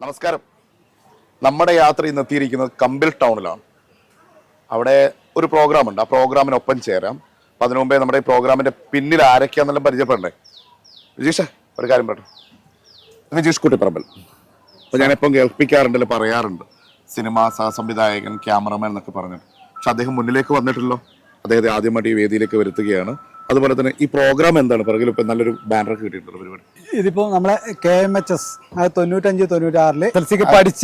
നമസ്കാരം. നമ്മുടെ യാത്ര ഇന്ന് എത്തിയിരിക്കുന്നത് കമ്പിൽ ടൗണിലാണ്. അവിടെ ഒരു പ്രോഗ്രാം ഉണ്ട്. ആ പ്രോഗ്രാമിനൊപ്പം ചേരാം. അപ്പം അതിനു മുമ്പേ നമ്മുടെ ഈ പ്രോഗ്രാമിന്റെ പിന്നിൽ ആരൊക്കെയാണെന്നെല്ലാം പരിചയപ്പെടണ്ടേ. വിജീഷ്, ഒരു കാര്യം പറഞ്ഞു. വിജീഷ് കുട്ടിപ്പറമ്പൽ. അപ്പോൾ ഞാനിപ്പം കേൾപ്പിക്കാറുണ്ടല്ലോ, പറയാറുണ്ട് സിനിമാ സഹസംവിധായകൻ, ക്യാമറമാൻ എന്നൊക്കെ പറഞ്ഞിട്ട്. പക്ഷെ അദ്ദേഹം മുന്നിലേക്ക് വന്നിട്ടില്ലല്ലോ. അദ്ദേഹത്തെ ആദ്യമായിട്ട് ഈ വേദിയിലേക്ക് വരുത്തുകയാണ്. അതുപോലെ തന്നെ ഈ പ്രോഗ്രാം എന്താണ് പിറകിൽ ഇപ്പം നല്ലൊരു ബാനറൊക്കെ കിട്ടിയിട്ടുള്ള പരിപാടി? ഇതിപ്പോ നമ്മളെ KMHS 95-96 SLCക്ക് പഠിച്ച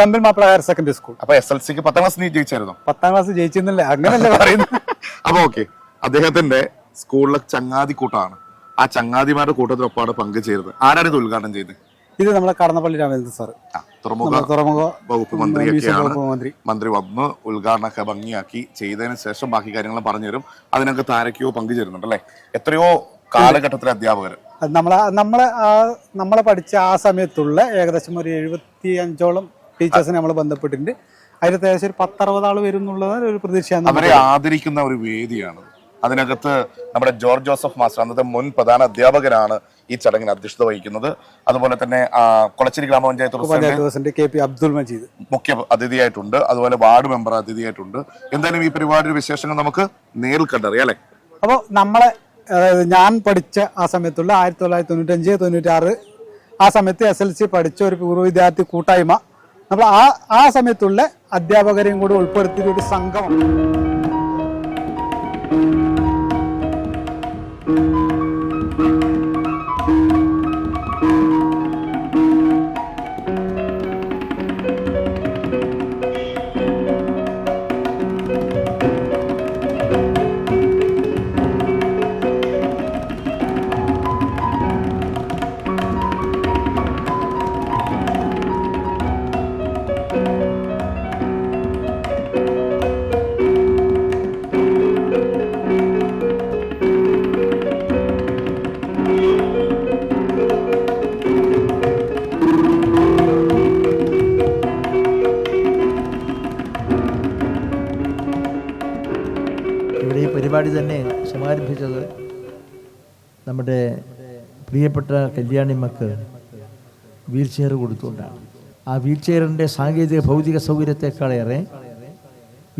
കമ്പിൽ മാപ്പിള ഹയർ സെക്കൻഡറി സ്കൂൾ. അപ്പൊ SLCക്ക് 10ാം ക്ലാസ് നീ ജയിച്ചായിരുന്നു? 10ാം ക്ലാസ് ജയിച്ചെന്നില്ല, അങ്ങനല്ലേ പറയുന്നത്. അപ്പൊ ഓക്കെ, അദ്ദേഹത്തിന്റെ സ്കൂളിലെ ചങ്ങാതിക്കൂട്ടമാണ്. ആ ചങ്ങാതിമാരുടെ കൂട്ടത്തിനൊപ്പമാണ് പങ്കുചേരുന്നത്. ആരാണ് ഇത് ഉദ്ഘാടനം ചെയ്തത്? ഇത് നമ്മളെ കടന്നപ്പള്ളി രാമചന്ദ്രൻ സാർ, തുറമുഖ വകുപ്പ് മന്ത്രിയൊക്കെയാണ്. മന്ത്രി വന്ന് ഉദ്ഘാടനമൊക്കെ ഭംഗിയാക്കി ചെയ്തതിന് ശേഷം ബാക്കി കാര്യങ്ങൾ പറഞ്ഞുതരും. അതിനകത്ത് ആരൊക്കെയോ പങ്കുചേരുന്നുണ്ട് അല്ലെ? എത്രയോ കാലഘട്ടത്തിലെ അധ്യാപകർ നമ്മളെ പഠിച്ച ആ സമയത്തുള്ള ഏകദേശം ഒരു 75ഓളം ടീച്ചേഴ്സിനെ നമ്മൾ ബന്ധപ്പെട്ടിട്ടുണ്ട്. അതിനകത്ത് ഏകദേശം ഒരു 10-60 ആൾ വരും എന്നുള്ളത് ഒരു പ്രതീക്ഷയാണ്. അവരെ ആദരിക്കുന്ന ഒരു വേദിയാണ്. അതിനകത്ത് നമ്മുടെ ജോർജ് ജോസഫ് മാസ്റ്റർ, അന്നത്തെ മുൻ പ്രധാന അധ്യാപകനാണ് ഈ ചടങ്ങിന് അധ്യക്ഷത വഹിക്കുന്നത്. അതുപോലെ തന്നെ കൊളച്ചേരി ഗ്രാമപഞ്ചായത്ത് KP അബ്ദുൽ മജീദ് മുഖ്യ അതിഥിയായിട്ടുണ്ട്. അതുപോലെ വാർഡ് മെമ്പർ അതിഥിയായിട്ടുണ്ട്. എന്തായാലും ഈ പരിപാടിയുടെ വിശേഷങ്ങൾ നമുക്ക് നേരിൽ കണ്ടറിയാം അല്ലെ? അപ്പോൾ നമ്മളെ ഞാൻ പഠിച്ച ആ സമയത്തുള്ള 1995-96 ആ സമയത്ത് SLC പഠിച്ച ഒരു പൂർവ്വ വിദ്യാർത്ഥി കൂട്ടായ്മ, നമ്മൾ ആ സമയത്തുള്ള അധ്യാപകരെയും കൂടി ഉൾപ്പെടുത്തിയ ഒരു സംഘമാണ്. ഇവിടെ ഈ പരിപാടി തന്നെ സമാരംഭിച്ചത് നമ്മുടെ പ്രിയപ്പെട്ട കല്യാണിമ്മക്ക് വീൽ ചെയർ കൊടുത്തുകൊണ്ടാണ്. ആ വീൽ ചെയറിൻ്റെ സാങ്കേതിക ഭൗതിക സൗകര്യത്തെക്കാളേറെ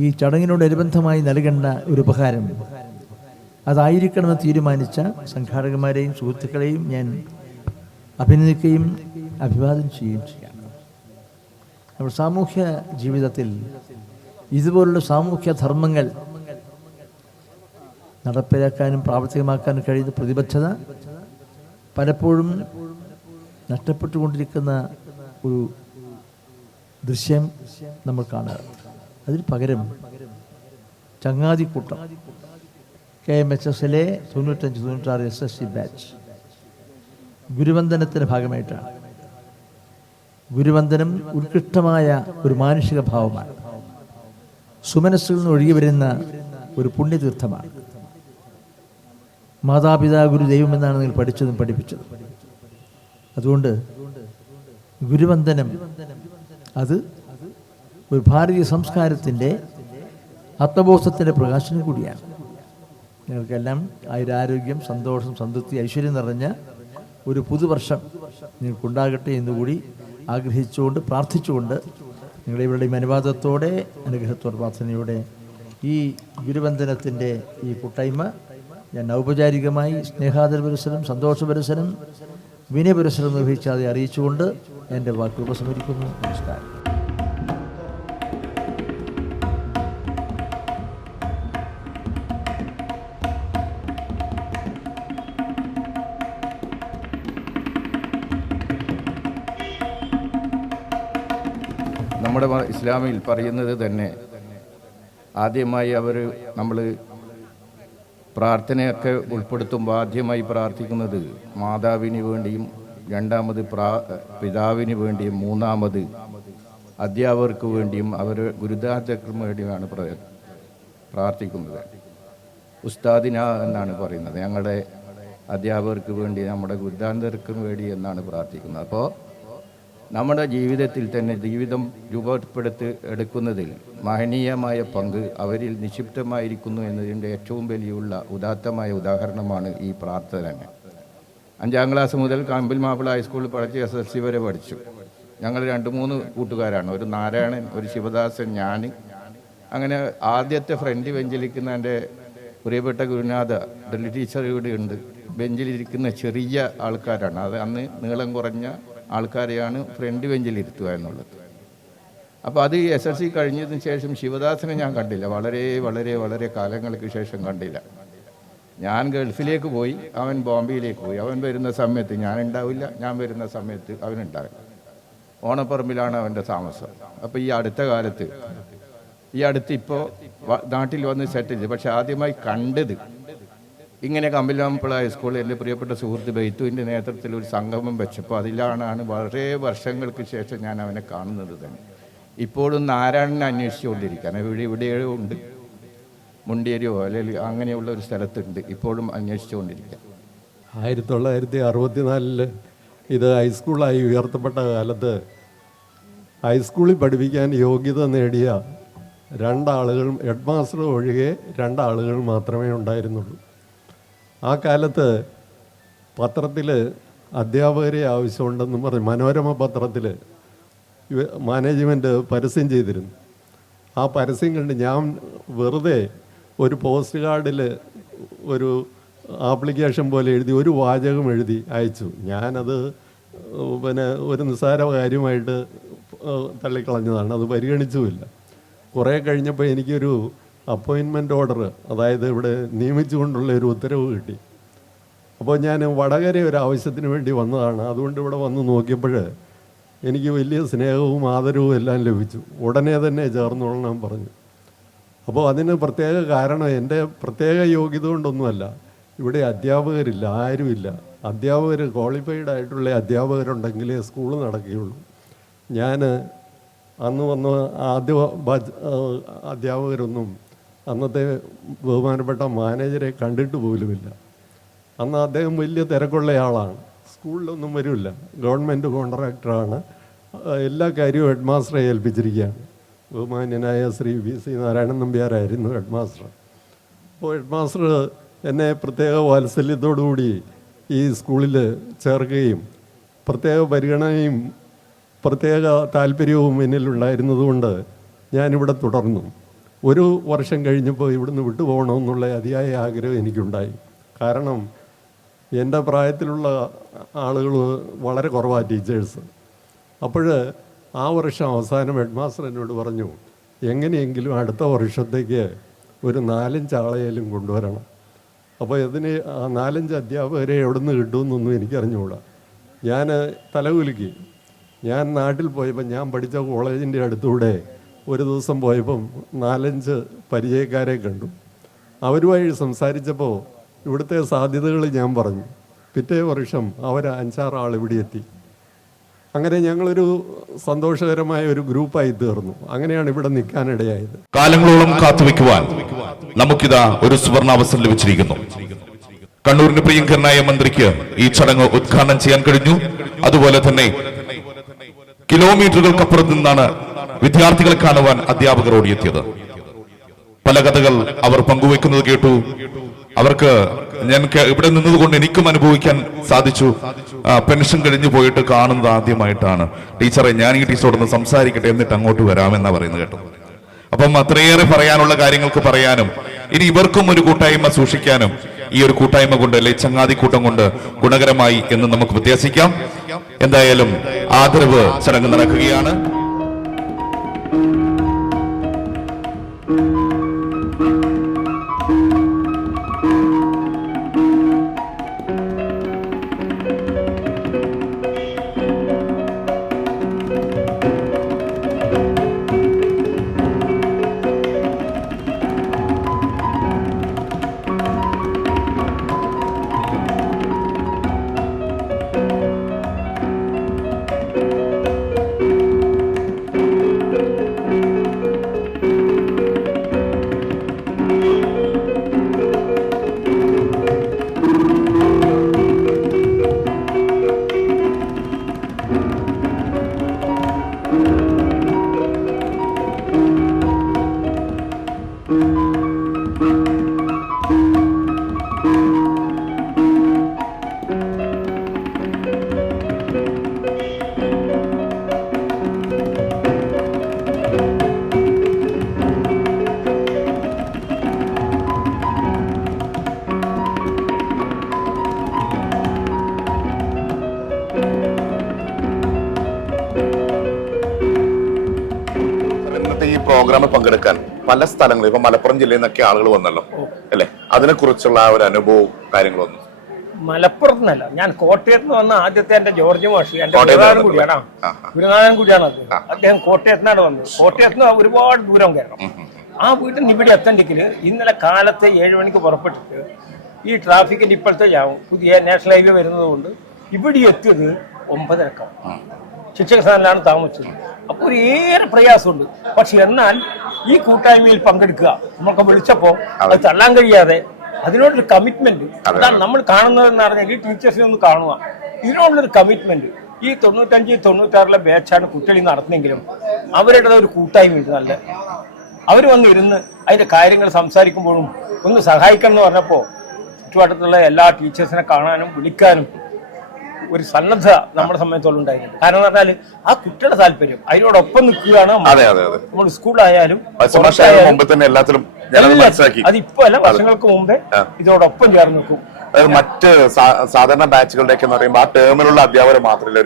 ഈ ചടങ്ങിനോടനുബന്ധമായി നൽകേണ്ട ഒരു ഉപഹാരം അതായിരിക്കണമെന്ന് തീരുമാനിച്ച സംഘാടകന്മാരെയും സുഹൃത്തുക്കളെയും ഞാൻ അഭിനന്ദിക്കുകയും അഭിവാദം ചെയ്യുകയും ചെയ്യാം. നമ്മുടെ സാമൂഹ്യ ജീവിതത്തിൽ ഇതുപോലുള്ള സാമൂഹ്യ ധർമ്മങ്ങൾ നടപ്പിലാക്കാനും പ്രാവർത്തികമാക്കാനും കഴിയുന്ന പ്രതിബദ്ധത പലപ്പോഴും നഷ്ടപ്പെട്ടുകൊണ്ടിരിക്കുന്ന ഒരു ദൃശ്യം നമ്മൾ കാണാറുണ്ട്. അതിന് പകരം ചങ്ങാതിക്കൂട്ടം KMHSലെ 95-96 SSC ബാച്ച് ഗുരുവന്ദനത്തിൻ്റെ ഭാഗമായിട്ടാണ്. ഗുരുവന്ദനം ഉത്കൃഷ്ടമായ ഒരു മാനുഷിക ഭാവമാണ്. സുമനസ്സുകളിൽ നിന്ന് ഒഴുകി വരുന്ന ഒരു പുണ്യതീർത്ഥമാണ്. മാതാപിതാ ഗുരു ദൈവം എന്നാണ് നിങ്ങൾ പഠിച്ചതും പഠിപ്പിച്ചതും. അതുകൊണ്ട് ഗുരുവന്ദനം അത് ഒരു ഭാരതീയ സംസ്കാരത്തിൻ്റെ ആത്മബോധത്തിൻ്റെ പ്രകാശനം കൂടിയാണ്. നിങ്ങൾക്കെല്ലാം ആയുരാരോഗ്യം, സന്തോഷം, സംതൃപ്തി, ഐശ്വര്യം നിറഞ്ഞ ഒരു പുതുവർഷം നിങ്ങൾക്കുണ്ടാകട്ടെ എന്നുകൂടി ആഗ്രഹിച്ചുകൊണ്ട് പ്രാർത്ഥിച്ചുകൊണ്ട് നിങ്ങളിവരുടെയും അനുവാദത്തോടെ അനുഗ്രഹത്തോടെ പ്രാർത്ഥനയോടെ ഈ ഗുരുവന്ദനത്തിൻ്റെ ഈ കൂട്ടായ്മ ഞാൻ ഔപചാരികമായി സ്നേഹാദര പുരസ്സരം, സന്തോഷ പുരസ്സരം, വിനയപുരസ്സരം നിർവഹിച്ചാതെ അറിയിച്ചുകൊണ്ട് എൻ്റെ വാക്കുകൾ ഉപസംഹരിക്കുന്നു. നമസ്കാരം. നമ്മുടെ ഇസ്ലാമിൽ പറയുന്നത് തന്നെ ആദ്യമായി നമ്മൾ പ്രാർത്ഥനയൊക്കെ ഉൾപ്പെടുത്തുമ്പോൾ ആദ്യമായി പ്രാർത്ഥിക്കുന്നത് മാതാവിന് വേണ്ടിയും, രണ്ടാമത് പിതാവിന് വേണ്ടിയും, മൂന്നാമത് അധ്യാപകർക്ക് വേണ്ടിയും ഗുരുദാതർക്ക് വേണ്ടിയുമാണ് പ്രാർത്ഥിക്കുന്നത്. ഉസ്താദിന എന്നാണ് പറയുന്നത്. ഞങ്ങളുടെ അധ്യാപകർക്ക് വേണ്ടി, നമ്മുടെ ഗുരുദാന്തർക്ക് വേണ്ടി എന്നാണ് പ്രാർത്ഥിക്കുന്നത്. അപ്പോൾ നമ്മുടെ ജീവിതത്തിൽ തന്നെ ജീവിതം എടുക്കുന്നതിൽ മഹനീയമായ പങ്ക് അവരിൽ നിക്ഷിപ്തമായിരിക്കുന്നു എന്നതിൻ്റെ ഏറ്റവും വലിയുള്ള ഉദാത്തമായ ഉദാഹരണമാണ് ഈ പ്രാർത്ഥന തന്നെ. 5ാം ക്ലാസ് മുതൽ കമ്പിൽ മാപ്പിള ഹൈസ്കൂളിൽ പഠിച്ച് SSLC വരെ പഠിച്ചു. ഞങ്ങൾ 2-3 കൂട്ടുകാരാണ്, ഒരു നാരായണൻ, ഒരു ശിവദാസൻ, ഞാൻ. അങ്ങനെ ആദ്യത്തെ ഫ്രണ്ട് ബെഞ്ചിലിരിക്കുന്ന എൻ്റെ പ്രിയപ്പെട്ട ഗുരുനാഥ ഡൽഹി ടീച്ചർ ഇവിടെ ഉണ്ട്. ബെഞ്ചിലിരിക്കുന്ന ചെറിയ ആൾക്കാരാണ്, അത് അന്ന് നീളം കുറഞ്ഞ ആൾക്കാരെയാണ് ഫ്രണ്ട് ബെഞ്ചിലിരുത്തുക എന്നുള്ളത്. അപ്പോൾ അത് SSLC കഴിഞ്ഞതിന് ശേഷം ശിവദാസനെ ഞാൻ കണ്ടില്ല, വളരെ വളരെ വളരെ കാലങ്ങൾക്ക് ശേഷം കണ്ടില്ല. ഞാൻ ഗൾഫിലേക്ക് പോയി, അവൻ ബോംബെയിലേക്ക് പോയി. അവൻ വരുന്ന സമയത്ത് ഞാൻ ഉണ്ടാവില്ല, ഞാൻ വരുന്ന സമയത്ത് അവനുണ്ടാവില്ല. ഓണപ്പറമ്പിലാണ് അവൻ്റെ താമസം. അപ്പോൾ ഈ അടുത്ത് ഇപ്പോൾ നാട്ടിൽ വന്ന് സെറ്റ് ചെയ്തു. പക്ഷെ ആദ്യമായി കണ്ടത് ഇങ്ങനെ കമ്പിലാമ്പുഴ ഹൈസ്കൂളിൽ എൻ്റെ പ്രിയപ്പെട്ട സുഹൃത്ത് ബൈത്തുവിൻ്റെ നേതൃത്വത്തിൽ ഒരു സംഗമം വെച്ചപ്പോൾ അതിലാണ് വളരെ വർഷങ്ങൾക്ക് ശേഷം ഞാൻ അവനെ കാണുന്നത് തന്നെ. ഇപ്പോഴും നാരായണനെ അന്വേഷിച്ചുകൊണ്ടിരിക്കുകയാണ്. ഇവിടെയോ ഉണ്ട്, മുണ്ടിയേരിയോ അല്ലെങ്കിൽ അങ്ങനെയുള്ള ഒരു സ്ഥലത്തുണ്ട്, ഇപ്പോഴും അന്വേഷിച്ചുകൊണ്ടിരിക്കുക. 1964 ഇത് ഹൈസ്കൂളായി ഉയർത്തപ്പെട്ട കാലത്ത് ഹൈസ്കൂളിൽ പഠിപ്പിക്കാൻ യോഗ്യത നേടിയ 2 ആളുകളും, ഹെഡ് മാസ്റ്റർ ഒഴികെ 2 ആളുകൾ മാത്രമേ ഉണ്ടായിരുന്നുള്ളൂ. ആ കാലത്ത് പത്രത്തിൽ അധ്യാപകരെ ആവശ്യമുണ്ടെന്നും പറഞ്ഞ് മനോരമ പത്രത്തിൽ മാനേജ്മെൻറ്റ് പരസ്യം ചെയ്തിരുന്നു. ആ പരസ്യം കണ്ട് ഞാൻ വെറുതെ ഒരു പോസ്റ്റ് കാർഡിൽ ഒരു ആപ്ലിക്കേഷൻ പോലെ എഴുതി ഒരു വാചകം എഴുതി അയച്ചു. ഞാനത് ഒരു നിസ്സാര കാര്യമായിട്ട് തള്ളിക്കളഞ്ഞതാണ്, അത് പരിഗണിച്ചുമില്ല. കുറേ കഴിഞ്ഞപ്പോൾ എനിക്കൊരു അപ്പോയിൻമെൻറ്റ് ഓർഡർ, അതായത് ഇവിടെ നിയമിച്ചുകൊണ്ടുള്ള ഒരു ഉത്തരവ് കിട്ടി. അപ്പോൾ ഞാൻ വടകര ഒരു ആവശ്യത്തിന് വേണ്ടി വന്നതാണ്. അതുകൊണ്ട് ഇവിടെ വന്ന് നോക്കിയപ്പോൾ എനിക്ക് വലിയ സ്നേഹവും ആദരവും എല്ലാം ലഭിച്ചു. ഉടനെ തന്നെ ചേർന്നോളണം പറഞ്ഞു. അപ്പോൾ അതിന് പ്രത്യേക കാരണം എൻ്റെ പ്രത്യേക യോഗ്യത കൊണ്ടൊന്നുമല്ല. ഇവിടെ അധ്യാപകരില്ല, ആരുമില്ല. അധ്യാപകർ ക്വാളിഫൈഡ് ആയിട്ടുള്ള അധ്യാപകരുണ്ടെങ്കിലേ സ്കൂൾ നടക്കുകയുള്ളൂ. ഞാൻ അന്ന് വന്ന ആദ്യ അധ്യാപകരൊന്നും അന്നത്തെ ബഹുമാനപ്പെട്ട മാനേജരെ കണ്ടിട്ട് പോലുമില്ല. അന്ന് അദ്ദേഹം വലിയ തിരക്കുള്ള ആളാണ്, സ്കൂളിലൊന്നും വരില്ല, ഗവൺമെൻറ് കോൺട്രാക്ടറാണ്. എല്ലാ കാര്യവും ഹെഡ് മാസ്റ്ററെ ഏൽപ്പിച്ചിരിക്കുകയാണ്. ബഹുമാന്യനായ ശ്രീ VC നാരായണൻ നമ്പ്യാരായിരുന്നു ഹെഡ് മാസ്റ്റർ. അപ്പോൾ ഹെഡ് മാസ്റ്റർ എന്നെ പ്രത്യേക വാത്സല്യത്തോടുകൂടി ഈ സ്കൂളിൽ ചേർക്കുകയും പ്രത്യേക പരിഗണനയും പ്രത്യേക താല്പര്യവും എന്നിലുണ്ടായിരുന്നതുകൊണ്ട് ഞാനിവിടെ തുടർന്നു. 1 വർഷം കഴിഞ്ഞപ്പോൾ ഇവിടുന്ന് വിട്ടുപോകണമെന്നുള്ള അതിയായ ആഗ്രഹം എനിക്കുണ്ടായി. കാരണം എൻ്റെ പ്രായത്തിലുള്ള ആളുകൾ വളരെ കുറവാണ് ടീച്ചേഴ്സ്. അപ്പോൾ ആ വർഷം അവസാനം ഹെഡ് മാസ്റ്റർ എന്നോട് പറഞ്ഞു, എങ്ങനെയെങ്കിലും അടുത്ത വർഷത്തേക്ക് ഒരു 4-5 ആളെയും കൊണ്ടുവരണം. അപ്പോൾ ഇതിന് ആ 4-5 അധ്യാപകരെ എവിടെ നിന്ന് കിട്ടുമെന്നൊന്നും എനിക്കറിഞ്ഞുകൂടാ. ഞാൻ തലകുലുക്കി. ഞാൻ നാട്ടിൽ പോയപ്പോൾ ഞാൻ പഠിച്ച കോളേജിൻ്റെ അടുത്തൂടെ ഒരു ദിവസം പോയപ്പം 4-5 പരിചയക്കാരെ കണ്ടു. അവരുമായി സംസാരിച്ചപ്പോൾ ഇവിടുത്തെ സാധ്യതകൾ ഞാൻ പറഞ്ഞു. പിറ്റേ വർഷം അവർ 5-6 ആൾ ഇവിടെ എത്തി. അങ്ങനെ ഞങ്ങളൊരു സന്തോഷകരമായ ഒരു ഗ്രൂപ്പായി തീർന്നു. അങ്ങനെയാണ് ഇവിടെ നിൽക്കാനിടയായത്. കാലങ്ങളോളം കാത്തുവെക്കുവാൻ നമുക്കിതാ ഒരു സുവർണാവസരം ലഭിച്ചിരിക്കുന്നു. കണ്ണൂരിന്റെ പ്രിയങ്കരനായ മന്ത്രിക്ക് ഈ ചടങ്ങ് ഉദ്ഘാടനം ചെയ്യാൻ കഴിഞ്ഞു. അതുപോലെ തന്നെ കിലോമീറ്ററുകൾക്കപ്പുറത്ത് നിന്നാണ് വിദ്യാർത്ഥികളെ കാണുവാൻ അധ്യാപകർ ഓടിയെത്തിയത്. പല കഥകൾ അവർ പങ്കുവെക്കുന്നത് കേട്ടു. അവർക്ക് ഞാൻ ഇവിടെ നിന്നതുകൊണ്ട് എനിക്കും അനുഭവിക്കാൻ സാധിച്ചു. പെൻഷൻ കഴിഞ്ഞു പോയിട്ട് കാണുന്നത് ആദ്യമായിട്ടാണ്. ടീച്ചറെ, ഞാൻ ഈ ടീച്ചറോടൊന്ന് സംസാരിക്കട്ടെ, എന്നിട്ട് അങ്ങോട്ട് വരാമെന്നാ പറയുന്നത് കേട്ടോ. അപ്പം അത്രയേറെ പറയാനുള്ള കാര്യങ്ങൾക്ക് പറയാനും ഇനി ഇവർക്കും ഒരു കൂട്ടായ്മ സൂക്ഷിക്കാനും ഈ ഒരു കൂട്ടായ്മ കൊണ്ട്, അല്ലെ ചങ്ങാതിക്കൂട്ടം കൊണ്ട് ഗുണകരമായി എന്ന് നമുക്ക് പ്രത്യാശിക്കാം. എന്തായാലും ആദരവ് ചടങ്ങ് നടക്കുകയാണ്. പ്രോഗ്രാമിൽ പങ്കെടുക്കാൻ പല സ്ഥലങ്ങളിൽ ഇപ്പൊ മലപ്പുറം ജില്ലയിൽ നിന്നൊക്കെ ആളുകൾ വന്നല്ലോ അല്ലെ, അതിനെ കുറിച്ചുള്ള ആ ഒരു അനുഭവവും കാര്യങ്ങളൊന്നും? മലപ്പുറത്ത് നിന്നല്ല, ഞാൻ കോട്ടയത്ത് നിന്ന് വന്ന ആദ്യത്തെ എന്റെ ജോർജ് മാഷി, എന്റെ ഗുരുനാഥൻ കൂടിയാണ്. ഗുരുനാഥൻ കൂടിയാണ് അദ്ദേഹം കോട്ടയത്ത് നിന്നാണ് വന്നത്. കോട്ടയത്ത് നിന്ന് ഒരുപാട് ദൂരം കയറണം. ആ വീട്ടിൽ നിന്ന് ഇവിടെ എത്തണ്ടെങ്കിൽ ഇന്നലെ കാലത്തെ 7 മണിക്ക് പുറപ്പെട്ടിട്ട് ഈ ട്രാഫിക്കിന്റെ ഇപ്പോഴത്തെ പുതിയ നാഷണൽ ഹൈവേ വരുന്നത് കൊണ്ട് ഇവിടെ എത്തിയത് 9:30. ശിക്ഷക സ്ഥാനിലാണ് താമസിച്ചത്. അപ്പോൾ ഒരു ഏറെ പ്രയാസമുണ്ട്. പക്ഷെ എന്നാൽ ഈ കൂട്ടായ്മയിൽ പങ്കെടുക്കുക, നമുക്ക് വിളിച്ചപ്പോൾ അത് തള്ളാൻ കഴിയാതെ അതിനോടൊരു കമ്മിറ്റ്മെന്റ്, അതാണ് നമ്മൾ കാണുന്നതെന്ന് പറഞ്ഞെങ്കിൽ ടീച്ചേഴ്സിനെ ഒന്ന് കാണുക. ഇതിനോടുള്ളൊരു കമ്മിറ്റ്മെന്റ് ഈ 95-96 ബാച്ചാണ് കുട്ടികളിൽ നടത്തുന്നെങ്കിലും അവരുടെ ഒരു കൂട്ടായ്മയുണ്ട്. നല്ല അവർ വന്നിരുന്ന് അതിന്റെ കാര്യങ്ങൾ സംസാരിക്കുമ്പോഴും ഒന്ന് സഹായിക്കണം എന്ന് പറഞ്ഞപ്പോൾ ചുറ്റുവട്ടത്തുള്ള എല്ലാ ടീച്ചേഴ്സിനെ കാണാനും വിളിക്കാനും ഒരു സന്നദ്ധ നമ്മുടെ സമയത്തോളം ഉണ്ടായിട്ടുണ്ട്. കാരണം എന്ന് പറഞ്ഞാൽ ആ കുട്ടിയുടെ താല്പര്യം അതിനോടൊപ്പം നിൽക്കുകയാണ്. നമ്മൾ സ്കൂളായാലും അതിപ്പോ അല്ല, വർഷങ്ങൾക്ക് മുമ്പേ ഇതിനോടൊപ്പം ചേർന്ന് നിൽക്കും. മറ്റ് സാധാരണ ബാച്ചുകളുടെ ഒക്കെ പറയുമ്പോൾ ആ ടേമിലുള്ള അധ്യാപകർ മാത്രമല്ല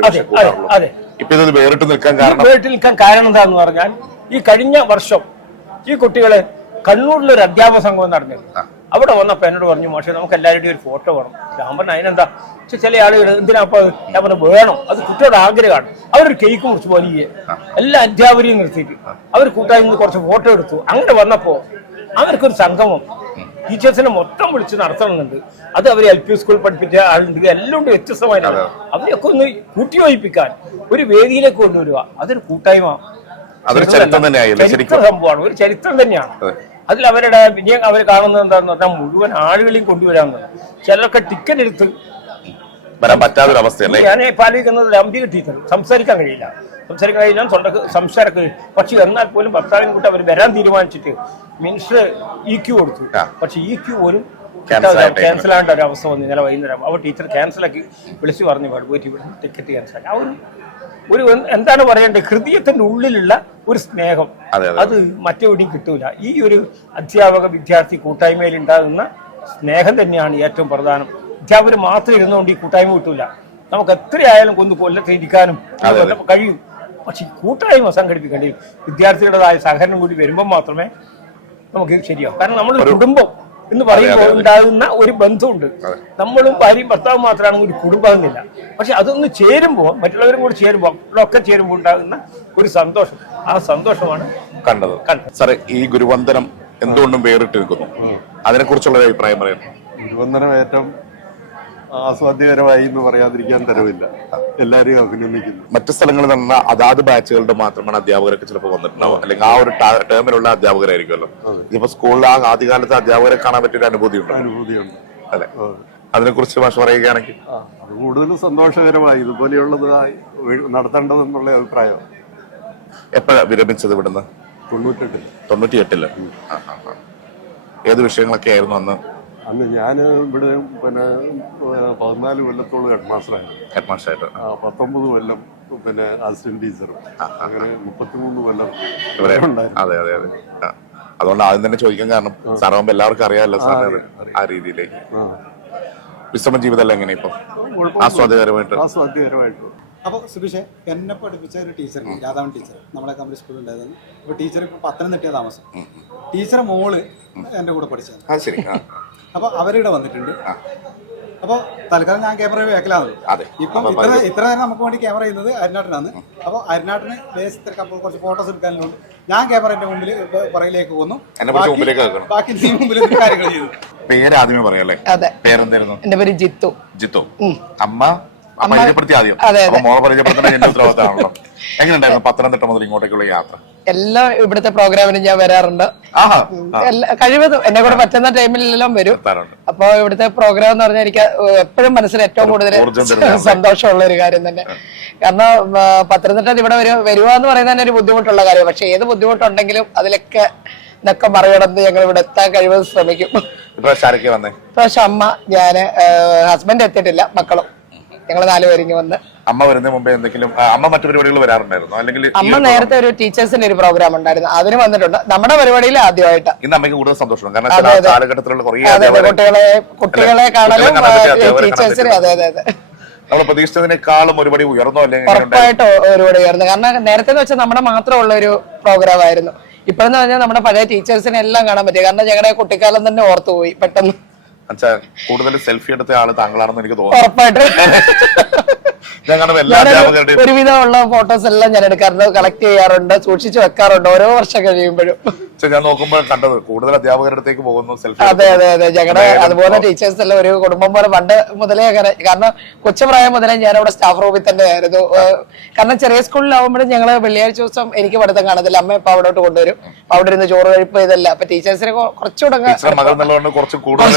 വേറിട്ട് നിൽക്കാൻ കാരണം എന്താണെന്ന് പറഞ്ഞാൽ ഈ കഴിഞ്ഞ വർഷം ഈ കുട്ടികളെ കണ്ണൂരിലൊരു അധ്യാപക സംഘം നടന്നിരുന്നു. അവിടെ വന്നപ്പോ എന്നോട് പറഞ്ഞു, പക്ഷേ നമുക്ക് എല്ലാവരുടെയും ഒരു ഫോട്ടോ വേണം. ഞാൻ പറഞ്ഞു അതിനെന്താ, പക്ഷെ ചില ആളുകൾ എന്തിനാപ്പോ, ഞാൻ പറഞ്ഞു വേണം, അത് കുട്ടികളുടെ ആഗ്രഹമാണ്. അവരൊരു കേക്ക് മുറിച്ച് വലിയ എല്ലാ അധ്യാപകരെയും നിർത്തിയിട്ട് അവർ കൂട്ടായ്മ കുറച്ച് ഫോട്ടോ എടുത്തു. അങ്ങനെ വന്നപ്പോ അവർക്കൊരു സംഗമം ടീച്ചേഴ്സിനെ മൊത്തം വിളിച്ച് നടത്തണമെന്നുണ്ട്. അത് അവർ LP സ്കൂളിൽ പഠിപ്പിച്ച ആളുണ്ട്, എല്ലാം ഉണ്ട് വ്യത്യസ്തമായിട്ടാണ്. അവരെയൊക്കെ ഒന്ന് കൂട്ടിയോജിപ്പിക്കാൻ ഒരു വേദിയിലേക്ക് കൊണ്ടുവരിക, അതൊരു കൂട്ടായ്മ ചരിത്ര സംഭവമാണ്, ഒരു ചരിത്രം തന്നെയാണ്. അതിൽ അവരുടെ വിജയം അവർ കാണുന്നത് എന്താണെന്ന് പറഞ്ഞാൽ മുഴുവൻ ആളുകളെയും കൊണ്ടുവരാമെന്ന്. ചിലരൊക്കെ ടിക്കറ്റ് എടുത്ത് വരാൻ പറ്റാത്തൊരു അവസ്ഥയല്ലേ. ഞാൻ പാലിക്കുന്നത് അംബിക ടീച്ചർ സംസാരിക്കാൻ കഴിയില്ല, സംസാരമൊക്കെ. പക്ഷെ എന്നാൽ പോലും ഭർത്താവിനെ കൂട്ടി അവർ വരാൻ തീരുമാനിച്ചിട്ട് മിനിസ്റ്റർ EQ കൊടുത്തു. പക്ഷെ EQ പോലും ക്യാൻസൽ ആകേണ്ട ഒരു അവസ്ഥ വന്നു ഇന്നലെ വൈകുന്നേരം. അവർ ടീച്ചർ ക്യാൻസലാക്കി വിളിച്ചു പറഞ്ഞു, പോയിട്ട് ടിക്കറ്റ് ക്യാൻസലാക്കി. ആ ഒരു എന്താണ് പറയേണ്ടത്, ഹൃദയത്തിന്റെ ഉള്ളിലുള്ള ഒരു സ്നേഹം അത് മറ്റെവിടെയും കിട്ടൂല. ഈ ഒരു അധ്യാപക വിദ്യാർത്ഥി കൂട്ടായ്മയിൽ ഉണ്ടാകുന്ന സ്നേഹം തന്നെയാണ് ഏറ്റവും പ്രധാനം. അധ്യാപകർ മാത്രം ഇരുന്നുകൊണ്ട് ഈ കൂട്ടായ്മ കിട്ടൂല. നമുക്ക് എത്രയായാലും ഒന്ന് കൊല്ലത്തിരിക്കാനും കഴിയും. പക്ഷെ കൂട്ടായ്മ സംഘടിപ്പിക്കേണ്ടി വിദ്യാർത്ഥികളുടേതായ സഹകരണം കൂടി വരുമ്പോൾ മാത്രമേ നമുക്ക് ശരിയാവും. കാരണം നമ്മുടെ കുടുംബം എന്ന് പറയുമ്പോൾ ഉണ്ടാകുന്ന ഒരു ബന്ധമുണ്ട്. നമ്മളും ഭാര്യയും ഭർത്താവും മാത്രമാണ് ഒരു കുടുംബം എന്നില്ല. പക്ഷെ അതൊന്ന് ചേരുമ്പോൾ, മറ്റുള്ളവരും കൂടി ചേരുമ്പോൾ, ഒക്കെ ചേരുമ്പോൾ ഉണ്ടാകുന്ന ഒരു സന്തോഷം, ആ സന്തോഷമാണ് കണ്ടത്. സാറേ, ഈ ഗുരുവന്ദനം എന്തുകൊണ്ടും വേറിട്ട് നിൽക്കുന്നു, അതിനെ കുറിച്ചുള്ള അഭിപ്രായം പറയാം. ഗുരുവന്ദനം ഏറ്റവും ആസ്വാദ്യകരമായി എന്ന് പറയാതിരിക്കാൻ തരവില്ല. എല്ലാവരെയും അഭിനന്ദിക്കുന്നു. മറ്റു സ്ഥലങ്ങളിൽ നിന്ന് അതാത് ബാച്ചുകളുടെ മാത്രമാണ് അധ്യാപകരൊക്കെ ചിലപ്പോൾ വന്നിട്ടുണ്ടാവും, അല്ലെങ്കിൽ ആ ഒരു ടേമിലുള്ള അധ്യാപകരായിരിക്കുമല്ലോ. ഇതിപ്പോ സ്കൂളിൽ ആ ആദ്യകാലത്തെ അധ്യാപകരെ കാണാൻ പറ്റിയൊരു അനുഭൂതിയുണ്ട് അല്ലെ? അതിനെ കുറിച്ച് ഭാഷ പറയുകയാണെങ്കിൽ അത് കൂടുതൽ സന്തോഷകരമായി ഇതുപോലെയുള്ളത് നടത്തേണ്ടതെന്നുള്ള അഭിപ്രായം. എപ്പോഴാണ് വിരമിച്ചത് ഇവിടുന്ന്? 98. ഏത് വിഷയങ്ങളൊക്കെ ആയിരുന്നു അന്ന്? അന്ന് ഞാൻ ഇവിടെ 14 കൊല്ലത്തോളം ഹെഡ് മാസ്റ്ററായിട്ട് 19 കൊല്ലം അസിസ്റ്റന്റ് ടീച്ചറും, അങ്ങനെ 33 കൊല്ലം ഇവിടെ ഉണ്ടായിരുന്നു. അതെ. അതുകൊണ്ട് ആദ്യം തന്നെ ചോദിക്കാൻ കാരണം സാറാകുമ്പോ എല്ലാവർക്കും അറിയാമല്ലോ സാറിന് ആ രീതിയിലേക്ക്. വിശ്രമ ജീവിതം എങ്ങനെ ഇപ്പൊ ആസ്വാദ്യകരമായിട്ട്? അപ്പോൾ സുബിഷെ, എന്നെ പഠിപ്പിച്ച ഒരു ടീച്ചർ, രാധാവൻ ടീച്ചർ, നമ്മളെ കമ്പനി സ്കൂളിൽ ഉണ്ടായിരുന്നു. അപ്പോൾ ടീച്ചർ ഇപ്പോൾ പത്തനംതിട്ട താമസം. ടീച്ചറെ മോള് എൻ്റെ കൂടെ പഠിച്ചത്. അപ്പോൾ അവരിവിടെ വന്നിട്ടുണ്ട്. അപ്പോൾ തൽക്കാലം ഞാൻ ക്യാമറ വേക്കലാണ്. ഇപ്പം ഇത്ര നേരം നമുക്ക് വേണ്ടി ക്യാമറ ചെയ്യുന്നത് അരിനാട്ടിനാണ്. അപ്പോൾ അരിനാട്ടിന് അപ്പോൾ കുറച്ച് ഫോട്ടോസ് എടുക്കാനുണ്ട്. ഞാൻ ക്യാമറയുടെ മുമ്പിൽ പുറകിലേക്ക് പോന്നു, ബാക്കി നീ മുമ്പിൽ കാര്യങ്ങൾ ചെയ്തു. പേര് ആദ്യമേ പറയാല്ലേ? പേരെന്തായിരുന്നു? എന്റെ പേര് ജിത്തു. അമ്മ പരിചയപ്പെടുത്തി ആദ്യം. മോളെ പരിചയപ്പെടുത്തുന്ന എന്റെ ഉത്തരവാദിത്തമാണല്ലോ. എങ്ങനെയുണ്ടായിരുന്നു പത്തനംതിട്ട മുതൽ ഇങ്ങോട്ടേക്കുള്ള യാത്ര? എല്ലാം ഇവിടുത്തെ പ്രോഗ്രാമിന് ഞാൻ വരാറുണ്ട്. കഴിവതും എന്നെ കൂടെ പറ്റുന്ന ടൈമിലെല്ലാം വരും. അപ്പൊ ഇവിടുത്തെ പ്രോഗ്രാം എന്ന് പറഞ്ഞാൽ എനിക്ക് എപ്പോഴും മനസ്സിൽ ഏറ്റവും കൂടുതൽ സന്തോഷമുള്ള ഒരു കാര്യം തന്നെ. കാരണം പത്തനംതിട്ട ഇവിടെ വരുക എന്ന് പറയുന്നത് തന്നെ ഒരു ബുദ്ധിമുട്ടുള്ള കാര്യം. പക്ഷെ ഏത് ബുദ്ധിമുട്ടുണ്ടെങ്കിലും അതിലൊക്കെ ഇതൊക്കെ മറികടന്ന് ഞങ്ങൾ ഇവിടെ എത്താൻ കഴിവതും ശ്രമിക്കും. ഇപ്രാവശ്യം അമ്മ, ഞാന്, ഹസ്ബൻഡ് എത്തിയിട്ടില്ല, മക്കളും, ഞങ്ങൾ 4 പേരിങ്ങ് വന്ന്. അമ്മ വരുന്നതിന് മുമ്പേ എന്തെങ്കിലും അമ്മ മറ്റു പരിപാടികൾ വരാറുണ്ടായിരുന്നു? അല്ലെങ്കിൽ അമ്മ നേരത്തെ ഒരു ടീച്ചേഴ്സിന്റെ ഒരു പ്രോഗ്രാം ഉണ്ടായിരുന്നു, അതിന് വന്നിട്ടുണ്ട്. നമ്മുടെ പരിപാടിയിൽ ആദ്യമായിട്ട്. ഇന്ന് അമ്മയ്ക്ക് കൂടുതൽ സന്തോഷം, കാരണം കുട്ടികളെ കാണാനും ടീച്ചേഴ്സിന്. അതെ. നമ്മൾ പ്രതീക്ഷിച്ചതിനേക്കാളും ഒരുപടി ഉയർന്നോ? അല്ലെങ്കിൽ ഉറപ്പായിട്ടും ഒരുപടി ഉയർന്നു. കാരണം നേരത്തെ വെച്ചാൽ നമ്മുടെ മാത്രമുള്ള ഒരു പ്രോഗ്രാം ആയിരുന്നു. ഇപ്പോഴെന്ന് പറഞ്ഞാൽ നമ്മുടെ പഴയ ടീച്ചേഴ്സിനെ എല്ലാം കാണാൻ പറ്റും. കാരണം ഞങ്ങളുടെ കുട്ടിക്കാലം തന്നെ ഓർത്തുപോയി പെട്ടെന്ന്. അച്ഛാ കൂടുതൽ സെൽഫി എടുത്ത ആള് താങ്കളാണെന്ന് എനിക്ക് തോന്നുന്നു. ഉറപ്പായിട്ട് ഞങ്ങളുടെ എല്ലാ അധ്യാപകരുടെയും ഒരുവിധമുള്ള ഫോട്ടോസ് എല്ലാം ഞാൻ എടുക്കാറുണ്ട്, കളക്ട് ചെയ്യാറുണ്ട്, സൂക്ഷിച്ചു വെക്കാറുണ്ട് ഓരോ വർഷം കഴിയുമ്പോഴും. ഞാൻ നോക്കുമ്പോൾ കണ്ടത് കൂടുതൽ അധ്യാപകരുടെ അടുത്തേക്ക് പോകുന്നു സെൽഫി. അതെ അതെ അതെ, ഞങ്ങളുടെ അതുപോലെ ടീച്ചേഴ്സ് എല്ലാം ഒരു കുടുംബം പോലെ പണ്ട് മുതലേ അങ്ങനെ. കാരണം കൊച്ചുപ്രായം മുതലേ ഞാൻ അവിടെ സ്റ്റാഫ് റൂമിൽ തന്നെ ആയിരുന്നു. കാരണം ചെറിയ സ്കൂളിലാവുമ്പോഴും ഞങ്ങള് വെള്ളിയാഴ്ച ദിവസം എനിക്ക് പഠിത്തം കാണത്തില്ല, അമ്മ ഇപ്പൊ അവിടോട്ട് കൊണ്ടുവരും. അപ്പൊ അവിടെ ഇരുന്ന് ചോറ് കഴിപ്പ് ഇതല്ല. അപ്പൊ ടീച്ചേഴ്സിനെ കുറച്ചുകൂടെ കുറച്ച് കൂടുതൽ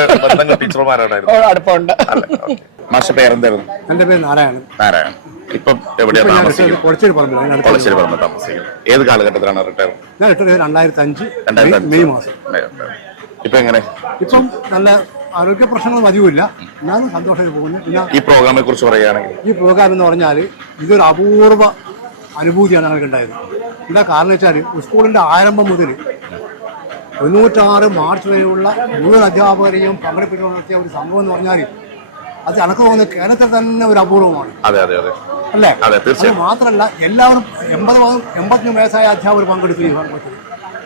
ടീച്ചർമാരായിരുന്നു അടുപ്പമുണ്ട്. മാഷ പേരെന്തായിരുന്നു? എന്റെ പേര് നാരായണൻ. നാരായണൻ. ഇപ്പം എവിടെയാണ് താമസിക്കുന്നത്? കൊളച്ചേരി പറമ്പിൽ താമസിക്കുന്നത്. ഏത് കാലഘട്ടത്തിലാണ് റിട്ടയർ? ഞാൻ 2005 മെയ് മാസം. ഇപ്പൊ എങ്ങനെ? ഇപ്പം നല്ല ആരോഗ്യ പ്രശ്നങ്ങൾ മതിയുമില്ല, എന്നാലും സന്തോഷമായി പോകുന്നു. പിന്നെ ഈ പ്രോഗ്രാമിനെ കുറിച്ച് പറയുകയാണെങ്കിൽ ഈ പ്രോഗ്രാം എന്ന് പറഞ്ഞാൽ ഇതൊരു അപൂർവ അനുഭൂതിയാണ് ഞങ്ങൾക്ക് ഉണ്ടായത്. എന്താ കാരണം വെച്ചാൽ സ്കൂളിന്റെ ആരംഭം മുതൽ 96 മാർച്ച് വരെയുള്ള മുഴുവൻ അധ്യാപകരെയും പങ്കെടുപ്പിച്ചു നടത്തിയ ഒരു സംഭവം എന്ന് പറഞ്ഞാൽ അത് അനക്ക് തോന്നുന്നത് കേരളത്തിൽ തന്നെ ഒരു അപൂർവമാണ്. അതെ അതെ അതെ അല്ലേ? അതെ, തീർച്ചയായും. അത് മാത്രമല്ല എല്ലാവരും 85 വയസ്സായ അധ്യാപകർ പങ്കെടുത്തു ഈ സംഭവത്തിൽ.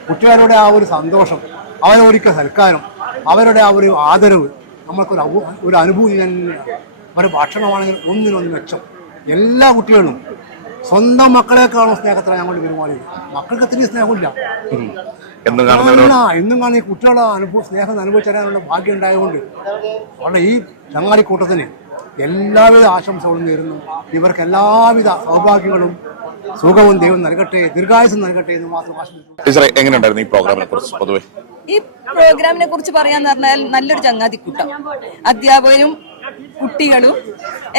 കുട്ടികളുടെ ആ ഒരു സന്തോഷം, അവരെ ഒരിക്കൽ സൽക്കാരം, അവരുടെ ആ ഒരു ആദരവ് നമുക്കൊരു അനുഭൂതി തന്നെയാണ്. അവരുടെ ഭക്ഷണമാണെങ്കിൽ ഒന്നിനൊന്ന് മെച്ചം. എല്ലാ കുട്ടികളും സ്വന്തം മക്കളെക്കാളും സ്നേഹത്തിലാണ് ഞങ്ങൾ പെരുമാറിയത്. മക്കൾക്ക് അത്രയും സ്നേഹമില്ല. എന്നും കാണുന്ന ഈ കുട്ടികളുടെ സ്നേഹം അനുഭവിച്ചറിയാനുള്ള ഭാഗ്യം ഉണ്ടായതുകൊണ്ട് അവിടെ ഈ ചങ്ങാതിക്കൂട്ടത്തിന് എല്ലാവിധ ആശംസകളും നേരുന്നു. ഇവർക്ക് എല്ലാവിധ സൗഭാഗ്യങ്ങളും സുഖവും ദൈവം നൽകട്ടെ, ദീർഘായുസ്സും നൽകട്ടെ എന്ന് മാത്രം ആശംസിക്കുന്നു. എങ്ങനെയുണ്ടായിരുന്നു ഈ പ്രോഗ്രാമിനെ കുറിച്ച് പൊതുവെ? ഈ പ്രോഗ്രാമിനെ കുറിച്ച് പറയാന്ന് പറഞ്ഞാൽ നല്ലൊരു ചങ്ങാതിക്കൂട്ടം, അധ്യാപകരും കുട്ടികളും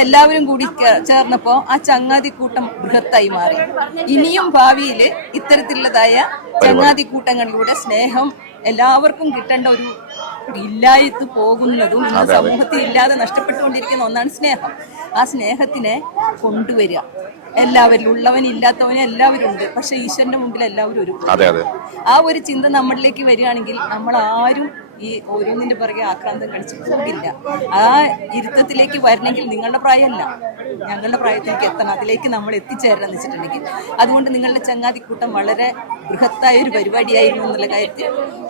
എല്ലാവരും കൂടി ചേർന്നപ്പോ ആ ചങ്ങാതിക്കൂട്ടം ബൃഹത്തായി മാറി. ഇനിയും ഭാവിയിൽ ഇത്തരത്തിലുള്ളതായ ചങ്ങാതിക്കൂട്ടങ്ങളിലൂടെ സ്നേഹം എല്ലാവർക്കും കിട്ടേണ്ട ഒരു ഇല്ലായ്ത്തു പോകുന്നതും ഇന്ന് സമൂഹത്തിൽ ഇല്ലാതെ നഷ്ടപ്പെട്ടുകൊണ്ടിരിക്കുന്ന ഒന്നാണ് സ്നേഹം. ആ സ്നേഹത്തിനെ കൊണ്ടുവരിക. എല്ലാവരിലും ഉള്ളവനും ഇല്ലാത്തവനും എല്ലാവരും ഉണ്ട്, പക്ഷെ ഈശ്വരന്റെ മുമ്പിൽ എല്ലാവരും ഒരു. ആ ഒരു ചിന്ത നമ്മളിലേക്ക് വരികയാണെങ്കിൽ നമ്മൾ ആരും ഈ ഓരോന്നിന്റെ പുറകെ ആക്രാന്തം കഴിച്ച് പോകില്ല. ആ ഇരുത്തത്തിലേക്ക് വരണമെങ്കിൽ നിങ്ങളുടെ പ്രായമല്ല, ഞങ്ങളുടെ പ്രായത്തിലേക്ക് എത്തണം, അതിലേക്ക് നമ്മൾ എത്തിച്ചേരണം എന്ന് വെച്ചിട്ടുണ്ടെങ്കിൽ. അതുകൊണ്ട് നിങ്ങളുടെ ചങ്ങാതിക്കൂട്ടം വളരെ ബൃഹത്തായ ഒരു പരിപാടിയായിരുന്നു എന്നുള്ള കാര്യത്തിൽ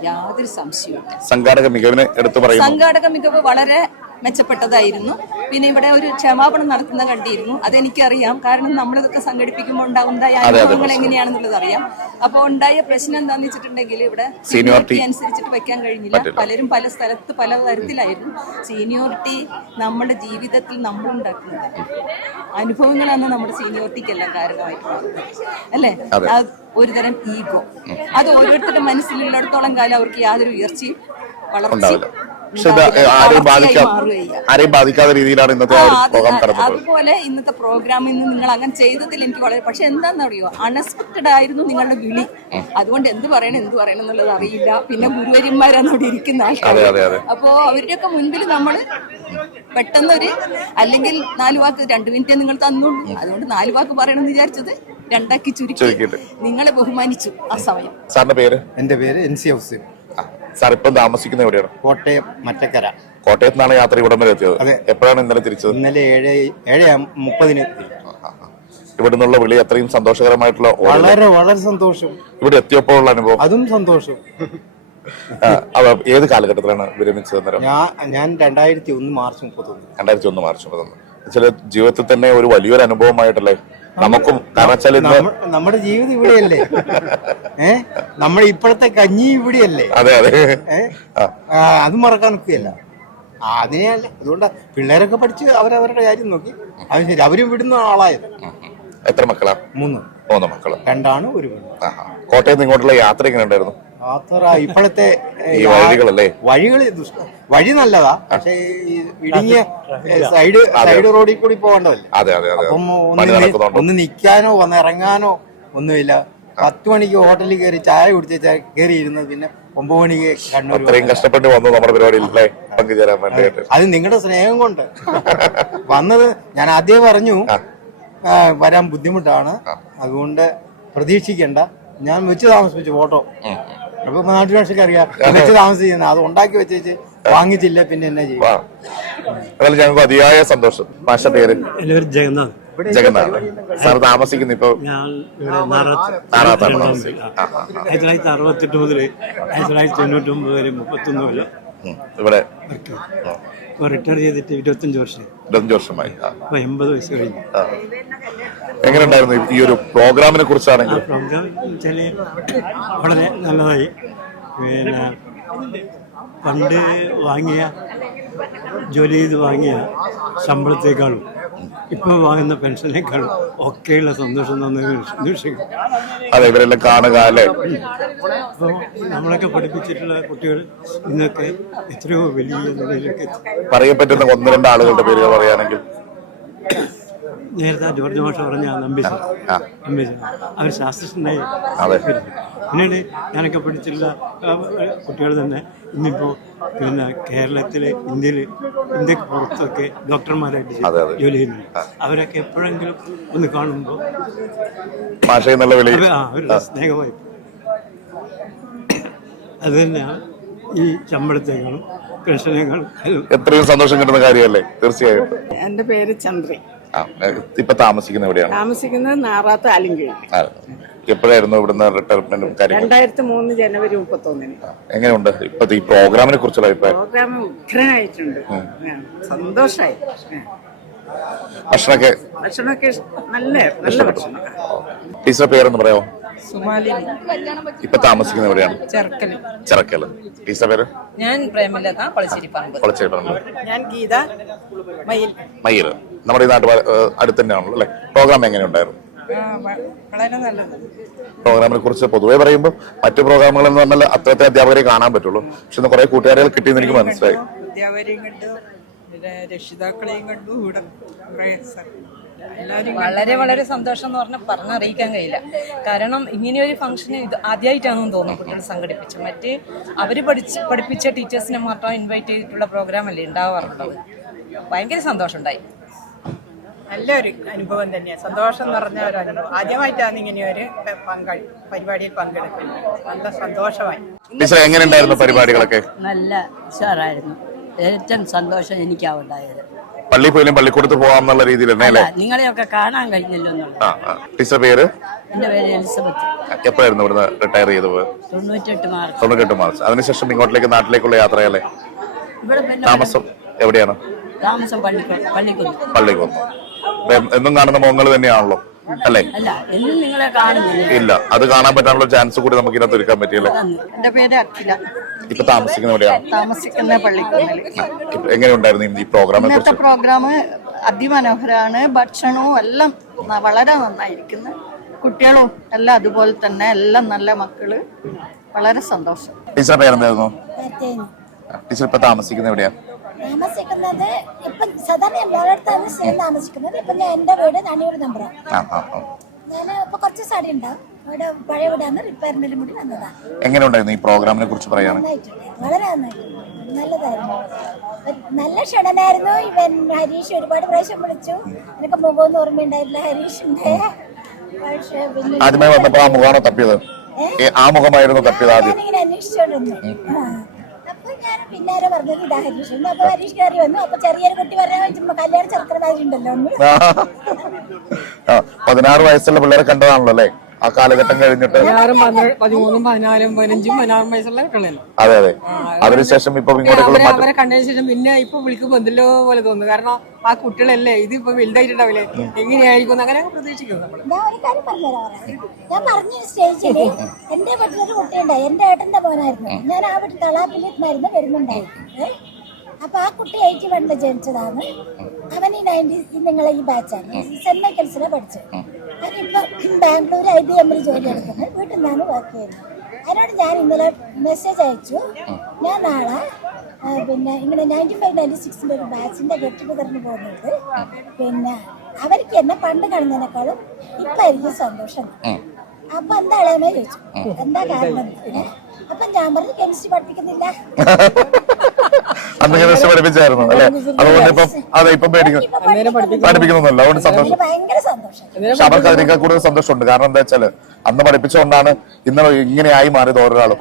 യാതൊരു സംശയവും. സംഘാടക മികവിനെ എടുത്തു പറയുന്നു. സംഘാടക മികവ് വളരെ മെച്ചപ്പെട്ടതായിരുന്നു. പിന്നെ ഇവിടെ ഒരു ക്ഷമാപണം നടത്തുന്ന കണ്ടിരുന്നു, അതെനിക്കറിയാം. കാരണം നമ്മളിതൊക്കെ സംഘടിപ്പിക്കുമ്പോൾ ഉണ്ടായ അനുഭവങ്ങൾ എങ്ങനെയാണെന്നുള്ളത് അറിയാം. അപ്പൊ ഉണ്ടായ പ്രശ്നം എന്താന്ന് വെച്ചിട്ടുണ്ടെങ്കിൽ ഇവിടെ സീനിയോറിറ്റി അനുസരിച്ചിട്ട് വെക്കാൻ കഴിഞ്ഞില്ല. പലരും പല സ്ഥലത്ത് പല തരത്തിലായിരുന്നു. സീനിയോറിറ്റി നമ്മുടെ ജീവിതത്തിൽ നമ്മൾ ഉണ്ടാക്കുന്നത് അനുഭവങ്ങളാണ് നമ്മുടെ സീനിയോറിറ്റിക്കെല്ലാം കാരണമായിട്ട് മാറുന്നത്, അല്ലേ? ഒരുതരം ഈഗോ, അത് ഓരോരുത്തരുടെ മനസ്സിലുള്ളിടത്തോളം കാലം അവർക്ക് യാതൊരു ഉയർച്ചയും വളർച്ചയും ബാധിക്കാത്ത രീതിയിലാണ് ഇന്നത്തെ പ്രോഗ്രാം കടന്നത്. അതുപോലെ ഇന്നത്തെ പ്രോഗ്രാമിൽ നിന്ന് നിങ്ങൾ അങ്ങനെ ചെയ്തതിൽ എനിക്ക് വളരെ, പക്ഷെ എന്താണെന്നറിയോ, അൺഎക്സ്പെക്ടഡ് ആയിരുന്നു നിങ്ങളുടെ വിളി. അതുകൊണ്ട് എന്ത് പറയണം എന്നുള്ളത് അറിയില്ല. പിന്നെ ഗുരുവര്യന്മാരാണ് അവിടെ ഇരിക്കുന്ന ആൾക്കാർ. അപ്പോ അവരുടെയൊക്കെ മുൻപിൽ നമ്മൾ പെട്ടെന്നൊരു, അല്ലെങ്കിൽ 4 വാക്ക് 2 മിനിറ്റേ നിങ്ങൾ തന്നുള്ളൂ, അതുകൊണ്ട് 4 വാക്ക് പറയണമെന്ന് വിചാരിച്ചത് 2 ആക്കി ചുരുക്കി നിങ്ങളെ ബഹുമാനിച്ചു ആ സമയം. സാറിന്റെ പേര്? എന്റെ പേര് NC ഹുസൈൻ. സാർ ഇപ്പം താമസിക്കുന്ന എവിടെയാണ്? കോട്ടയം മറ്റക്കര. കോട്ടയത്ത് നിന്നാണ് യാത്ര ഇവിടം വരെ എത്തിയത്. എപ്പോഴാണ് ഇന്നലെ തിരിച്ചത്? ഇന്നലെ 7:30 ഇവിടെ നിന്നുള്ള വിളി അത്രയും സന്തോഷകരമായിട്ടുള്ള? വളരെ വളരെ സന്തോഷം. ഇവിടെ എത്തിയപ്പോൾ ഉള്ള അനുഭവം? അതും സന്തോഷം. ഏത് കാലഘട്ടത്തിലാണ് വിരമിച്ചത്? ഞാൻ 2001 മാർച്ച് 31. 2001 മാർച്ച് 31. ചില ജീവിതത്തിൽ തന്നെ ഒരു വലിയൊരു അനുഭവമായിട്ടല്ലേ നമുക്കും? കാരണം നമ്മുടെ ജീവിതം ഇവിടെയല്ലേ, നമ്മുടെ ഇപ്പോഴത്തെ കഞ്ഞി ഇവിടെയല്ലേ. അതെ അതെ, അത് മറക്കാൻ ഒക്കെയല്ല. അതിനെയല്ല, അതുകൊണ്ടാ പിള്ളേരൊക്കെ പഠിച്ച് അവരവരുടെ കാര്യം നോക്കി. അത് ശരി, അവരും വിടുന്ന ആളായത്. എത്ര മക്കളാ? 3 മക്കള്. 2 ആണും 1 പെണ്ണും. കോട്ടയത്ത് ഇങ്ങോട്ടുള്ള യാത്ര എങ്ങനെ ഉണ്ടായിരുന്നു? യാത്ര ഇപ്പോഴത്തെ വഴികൾ വഴി നല്ലതാ, പക്ഷെ ഇടുങ്ങിയ സൈഡ് റോഡിൽ കൂടി പോകേണ്ടതല്ലേ. അപ്പം ഒന്ന് നിൽക്കാനോ ഒന്ന് ഇറങ്ങാനോ ഒന്നുമില്ല. 10 മണിക്ക് ഹോട്ടലിൽ കയറി ചായ കുടിച്ച കയറി ഇരുന്നത് പിന്നെ 9 മണിക്ക് കണ്ണൂർ. കഷ്ടപ്പെട്ട് വന്നു നമ്മുടെ പരിപാടിയിൽ പങ്കുചേരാൻ വേണ്ടി. അത് നിങ്ങളുടെ സ്നേഹം കൊണ്ട് വന്നത്. ഞാൻ ആദ്യം പറഞ്ഞു വരാൻ ബുദ്ധിമുട്ടാണ്, അതുകൊണ്ട് പ്രതീക്ഷിക്കണ്ട. ഞാൻ വെച്ച് താമസിപ്പിച്ചു ഫോട്ടോ. അപ്പൊ നാട്ടു ഭാഷയ്ക്ക് അറിയാം വെച്ച് താമസിക്കുന്ന, അത് ഉണ്ടാക്കി വെച്ചേച്ച് വാങ്ങിച്ചില്ല, പിന്നെ എന്നാ ചെയ്യും? ഞങ്ങൾക്ക് അതിയായ സന്തോഷം. ഭാഷ പേര്? ജഗന്നാഥ്. ജഗന്നാഥ് സാർ താമസിക്കുന്നു ഇപ്പൊ ഞാൻ ഇവിടെ നാറാത്താണ് താമസിക്കുന്നത്. 1968 മുതൽ 1999 വരെ 31 കൊല്ലം ഇവിടെ ഇപ്പോൾ റിട്ടയർ ചെയ്തിട്ട് 25 വർഷം 25 വർഷമായി. ഇപ്പോൾ 80 വയസ്സ് കഴിഞ്ഞു. എങ്ങനെ ഉണ്ടായിരുന്നു ഈ ഒരു പ്രോഗ്രാമിനെ കുറിച്ചാണെങ്കിൽ? പ്രോഗ്രാം വെച്ചാൽ വളരെ നല്ലതായി. പിന്നെ പണ്ട് ജോലി ചെയ്ത് വാങ്ങിയ ശമ്പളത്തെക്കാളും ഇപ്പോൾ വാങ്ങുന്ന പെൻഷനേക്കാളും ഒക്കെയുള്ള സന്തോഷം തോന്നുന്ന നിമിഷങ്ങൾ. അതെ, ഇവരെല്ലാം കാണുക അല്ലേ? അപ്പോൾ നമ്മളൊക്കെ പഠിപ്പിച്ചിട്ടുള്ള കുട്ടികൾ ഇന്നൊക്കെ എത്രയോ വലിയ നിലയിലൊക്കെ പറയപ്പറ്റുന്ന 1-2 ആളുകളുടെ പേര് പറയുകയാണെങ്കിൽ നേരത്തെ ജോർജ് മാഷ പറഞ്ഞ നമ്പീശൻ അവർ ശാസ്ത്രജ്ഞനായി. പിന്നീട് ഞാനൊക്കെ പഠിച്ചിട്ടുള്ള കുട്ടികൾ തന്നെ ഇന്നിപ്പോൾ പിന്നെ കേരളത്തിൽ ഇന്ത്യക്ക് പുറത്തൊക്കെ ഡോക്ടർമാരായിട്ട് ജോലി ചെയ്യുന്നുണ്ട്. അവരൊക്കെ എപ്പോഴെങ്കിലും ഒന്ന് കാണുമ്പോൾ അവരുടെ സ്നേഹമായി. അത് തന്നെയാണ് ഈ ശമ്പളത്തെക്കാളും പെൻഷനേക്കാളും എത്രയും സന്തോഷം കിട്ടുന്ന കാര്യമല്ലേ? തീർച്ചയായും. എന്റെ പേര് ചന്ദ്രി. ഇപ്പൊ താമസിക്കുന്നത് എവിടെയാണ്? താമസിക്കുന്നത് നാറാത്ത് ആലിങ്കീഴ്. എപ്പോഴായിരുന്നു ഇവിടുന്ന് റിട്ടയർമെന്റും കാര്യങ്ങളും? 2003 ജനുവരി 31. എങ്ങനെയുണ്ട് ഇപ്പത്തെ ഈ പ്രോഗ്രാമിനെ കുറിച്ചുള്ള അഭിപ്രായം? പ്രോഗ്രാം ഉഗ്രനായിട്ടുണ്ട്. സന്തോഷമായി. ഭക്ഷണമൊക്കെ നല്ല ഭക്ഷണം. ടീച്ചറുടെ പേരൊന്ന് പറയാമോ? സുമാലിനി. ഇപ്പൊ താമസിക്കുന്നത് എവിടെയാണ്? ചെറക്കല്. ടീച്ചറുടെ പേര്? ഞാൻ പ്രേമലത, പളശ്ശേരിപ്പറമ്പ്. ഞാൻ ഗീത മയിൽ. നമ്മുടെ ഈ നാട്ടിൽ അടുത്ത് തന്നെയാണല്ലോ അല്ലെ? പ്രോഗ്രാം എങ്ങനെയുണ്ടായിരുന്നു? വളരെ നല്ലത്. പ്രോഗ്രാമിനെ കുറിച്ച് പൊതുവെ പറയുമ്പോൾ മറ്റു പ്രോഗ്രാമുകൾ എന്ന് പറഞ്ഞാൽ അത്രത്തെ അധ്യാപകരെ കാണാൻ പറ്റുള്ളൂ. പക്ഷെ ഇന്ന് കുറെ കൂട്ടുകാരികൾ കിട്ടിയെന്ന് എനിക്ക് മനസ്സിലായി. അധ്യാപകരെയും കണ്ടു, രക്ഷിതാക്കളെയും കണ്ടു. വളരെ വളരെ സന്തോഷം എന്ന് പറഞ്ഞാൽ പറഞ്ഞറിയിക്കാൻ കഴിയില്ല. കാരണം ഇങ്ങനെയൊരു ഫംഗ്ഷന് ഇത് ആദ്യമായിട്ടാണെന്ന് തോന്നുന്നു കുട്ടികൾ സംഘടിപ്പിച്ചു. മറ്റ് അവർ പഠിപ്പിച്ച ടീച്ചേഴ്സിനെ മാത്രം ഇൻവൈറ്റ് ചെയ്തിട്ടുള്ള പ്രോഗ്രാം അല്ലേ ഉണ്ടാവാറുള്ളത്. ഭയങ്കര സന്തോഷമുണ്ടായി. നല്ലൊരു അനുഭവം തന്നെയാണ്. സന്തോഷം നിറഞ്ഞ ഒരു അനുഭവം. ആദ്യമായിട്ടാണ് ഇങ്ങനെ ഒരു പരിപാടിയിൽ പങ്കെടുക്കുന്നത്. നല്ല സന്തോഷമായി. എങ്ങനെയുണ്ടായിരുന്നു പരിപാടികളൊക്കെ? നല്ല ഉഷാറായിരുന്നു. ഏറ്റവും സന്തോഷം എനിക്കാവുണ്ടായത്. പള്ളി പോയാലും പള്ളിക്കൂടത്ത് പോകാമെന്നുള്ള രീതിയിൽ നിങ്ങളെയൊക്കെ കാണാൻ കഴിഞ്ഞല്ലോ. ടീച്ചർ പേര്? എന്റെ പേര് എലിസബത്ത്. എപ്പോഴായിരുന്നു ഇവിടുന്ന് റിട്ടയർ ചെയ്തത്? 98 മാർച്ച്. അതിനുശേഷം ഇങ്ങോട്ടേക്ക് നാട്ടിലേക്കുള്ള യാത്രയല്ലേ? താമസം എവിടെയാണ്? താമസം പള്ളിക്കുന്ന്. എന്നും കാണുന്ന മുഖങ്ങൾ തന്നെയാണല്ലോ അല്ലേ? അല്ല, എന്നും നിങ്ങളെ കാണുന്നില്ല. ഇല്ല, അത് കാണാൻ പറ്റാനുള്ള ചാൻസ് കൂടി നമുക്ക് ഇതിനകത്ത് ഒരുക്കാൻ പറ്റിയല്ലേ? എന്റെ പേര് അഖില. ഇപ്പൊ താമസിക്കുന്ന എവിടെയാണ്? താമസിക്കുന്ന പള്ളിക്കുന്നിൽ. എങ്ങനെയുണ്ടായിരുന്നു ഈ പ്രോഗ്രാം? ഇന്നത്തെ പ്രോഗ്രാം അതിമനോഹരമാണ്. ഭക്ഷണവും എല്ലാം വളരെ നന്നായിരിക്കുന്നു. കുട്ടികളും എല്ലാം അതുപോലെ തന്നെ, എല്ലാം നല്ല മക്കള്. വളരെ സന്തോഷം. ടീച്ചർ പേരെന്തായിരുന്നു? ടീച്ചർ ഇപ്പൊ താമസിക്കുന്ന എവിടെയാ? താമസിക്കുന്നത് ഇപ്പൊ സാധാരണ എല്ലായിടത്താണ് സ്ഥിരം താമസിക്കുന്നത്. ഇപ്പൊ ഞാൻ എന്റെ വീട് നണിയൂർ നമ്പറാണ്. ഞാൻ ഇപ്പൊ കുറച്ച് സ്ഥലം ഉണ്ടാവും. ഇവിടെ പഴയ വീടാണ്, റിപ്പയറിനും കൂടി വന്നതാണ്. എങ്ങനെയുണ്ടായിരുന്നു ഈ പ്രോഗ്രാമിനെ കുറിച്ച് പറയാൻ? വളരെ നന്നായിട്ടുണ്ട്. നല്ലതായിരുന്നു. നല്ല ക്ഷണനായിരുന്നു. ഇവൻ ഹരീഷ് ഒരുപാട് പ്രാവശ്യം വിളിച്ചു. എനിക്ക് മുഖമൊന്നും ഓർമ്മയുണ്ടായില്ല ഹരീഷിന്റെ. പക്ഷെ ആദ്യമായി വന്നപ്പോ ആ മുഖമാണോ തപ്പിയത്? ആ മുഖമായിരുന്നു തപ്പിയത് ആദ്യം? ഞാനിങ്ങനെ അന്വേഷിച്ചോണ്ടിരുന്നു. അപ്പൊ ഞാൻ പിന്നാരെ പറഞ്ഞത് ഇതാ ഹരീഷ്. അപ്പൊ ഹരീഷ് കയറി വന്നു. അപ്പൊ ചെറിയൊരു കുട്ടി പറഞ്ഞ കല്യാണം ചെറുക്കണമായിട്ടുണ്ടല്ലോ. 16 വയസ്സുള്ള പിള്ളേരെ കണ്ടതാണല്ലോ അല്ലേ ആ കാലഘട്ടം കഴിഞ്ഞിട്ട്? 13, 14, 15, 16 വയസ്സുള്ള കുട്ടികളല്ലോ. അതെ അതെ. അതിനുശേഷം ഇപ്പൊ അവരെ കണ്ടതിന് ശേഷം പിന്നെ ഇപ്പൊ വിളിക്കുമ്പോ എന്തെല്ലോ പോലെ തോന്നുന്നു. കാരണം ആ കുട്ടികളല്ലേ ഇതിപ്പോ വലുതായിട്ടുണ്ടാവില്ലേ, എങ്ങനെയായിരിക്കും അങ്ങനെ പ്രതീക്ഷിക്കുന്നു. ഞാൻ ഒരു കാര്യം പറഞ്ഞുതരാം. ഞാൻ പറഞ്ഞൊരു സ്റ്റേജില് എന്റെ വീട്ടിലൊരു കുട്ടിയുണ്ടായി. എന്റെ ഏട്ടന്റെ മോനായിരുന്നു. ഞാൻ ആ വീട്ടിൽ തളാപ്പിലിരുന്നായിരുന്നു വരുന്നുണ്ടായിരുന്നു. അപ്പൊ ആ കുട്ടി 81 ജനിച്ചതാണ്. അവൻ ഈ 90s നിങ്ങളെ ഈ ബാച്ചാണ്. സെന്റ് മൈക്കിൾസിലാണ് പഠിച്ചത്. അതിപ്പോ ബാംഗ്ലൂർ IBM ജോലി എടുക്കുന്നത്. വീട്ടിൽ നിന്നാണ് വർക്ക് ചെയ്യുന്നത്. അതിനോട് ഞാൻ ഇന്നലെ മെസ്സേജ് അയച്ചു. ഞാൻ നാളെ പിന്നെ ഇങ്ങനെ 95, 96 ഒരു ബാച്ചിന്റെ ഗെറ്റ് ടുഗദറിന് പോകുന്നുണ്ട്. പിന്നെ അവർക്ക് എന്നെ പണ്ട് കാണുന്നതിനേക്കാളും ഇപ്പൊ എനിക്ക് സന്തോഷം. അപ്പൊ എന്താ ഇളയമേ ചോദിച്ചു, എന്താ കാരണം? അപ്പൊ ഞാൻ പറഞ്ഞു കെമിസ്ട്രി പഠിപ്പിക്കുന്നില്ല. പഠിപ്പിച്ചായിരുന്നു അല്ലെ? അതുകൊണ്ട് ഇപ്പം അതെ ഇപ്പം പഠിപ്പിക്കുന്നല്ല. അതുകൊണ്ട് സന്തോഷം. ഭയങ്കര സന്തോഷം. പക്ഷെ അവർക്ക് അതിനേക്കാൾ കൂടുതൽ സന്തോഷമുണ്ട്. കാരണം എന്താ വെച്ചാല് അന്ന് പഠിപ്പിച്ചുകൊണ്ടാണ് ഇന്ന് ഇങ്ങനെയായി മാറിയത് ഓരോരാളും.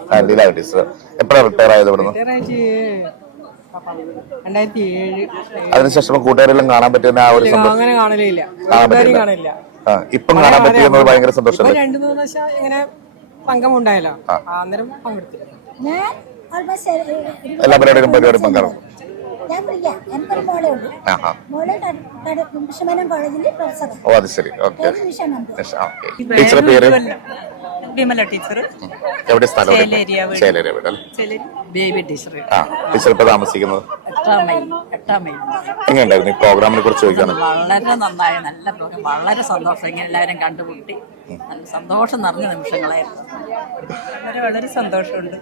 എപ്പോഴാണ് റിട്ടയർ ആയത് ഇവിടുന്ന്? 2007. അതിനുശേഷം കൂട്ടുകാരെല്ലാം കാണാൻ പറ്റുന്ന ആ ഒരു സന്തോഷം അങ്ങനെ കാണലില്ല, കാണില്ല. ഇപ്പം കാണാൻ പറ്റിയെന്നത് ഭയങ്കര സന്തോഷമല്ലേ? 2-3 പ്രാവശ്യം ഇങ്ങനെ സംഘമുണ്ടായല്ലോ, അന്നേരം പങ്കെടുത്തു. ഞാൻ ഓൾമോസ്റ്റ് എല്ലാ പരിപാടിയിലും പങ്കെടുക്കും. ഞാൻ വിളിക്കാം. എനിക്കൊരു മോളേ ഉള്ളൂ. മോള് വിഷമനം കോളേജിൽ പ്രൊഫസറാണ്. ഓ അത് ശരി. ഓക്കെ. ടീച്ചറുടെ പേര് വിമല ടീച്ചർ. എവിടെ സ്ഥലം? ചേലേരി. Baby teacher. ടീച്ചർ ഇപ്പൊ താമസിക്കുന്നത് 8 മൈൽ. എങ്ങനെയുണ്ടായിരുന്നു ഈ പ്രോഗ്രാമിനെ കുറിച്ച് ചോദിക്കാണ്? വളരെ നന്നായി, നല്ല പ്രോഗ്രാം, വളരെ സന്തോഷം. ഇങ്ങനെ എല്ലാവരും കണ്ടുമുട്ടി നല്ല സന്തോഷം നിറഞ്ഞ നിമിഷങ്ങളായിരുന്നു. വളരെ സന്തോഷമുണ്ട്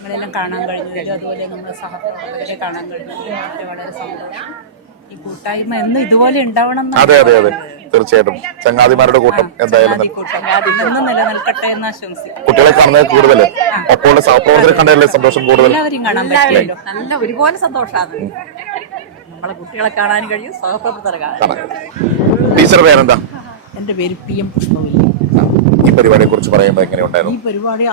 നമ്മളെല്ലാം കാണാൻ കഴിഞ്ഞതിലും അതുപോലെ നമ്മുടെ സഹപ്രവർത്തകരെ കാണാൻ കഴിഞ്ഞതിലും വളരെ സന്തോഷം. ഈ കൂട്ടായ്മ എന്നും ഇതുപോലെ ഉണ്ടാവണം. അതെ തീർച്ചയായിട്ടും. ചങ്ങാതിമാരുടെ കൂട്ടം എന്തായാലും എന്നും നിലനിൽക്കട്ടെ എന്ന് ആശംസിക്കും. കുട്ടികളെ കാണുന്നത് കൂടുതൽ, അപ്പോൾ സഹപ്രവർത്തകരെ കണ്ടല്ലേ സന്തോഷം കൂടുതൽ. എല്ലാവരും കാണാൻ പറ്റില്ലല്ലോ, നല്ല ഒരുപോലെ സന്തോഷമാണ്. നമ്മളെ കുട്ടികളെ കാണാൻ കഴിയും, സഹപ്രവർത്തകരെ കാണാൻ. ടീച്ചർ പേരെന്താ? എൻ്റെ പേര് PM പുഷ്പവല്ലി. ഈ പരിപാടിയെ കുറിച്ച് പറയുമ്പോൾ എങ്ങനെയുണ്ടായിരുന്നു? ഈ പരിപാടി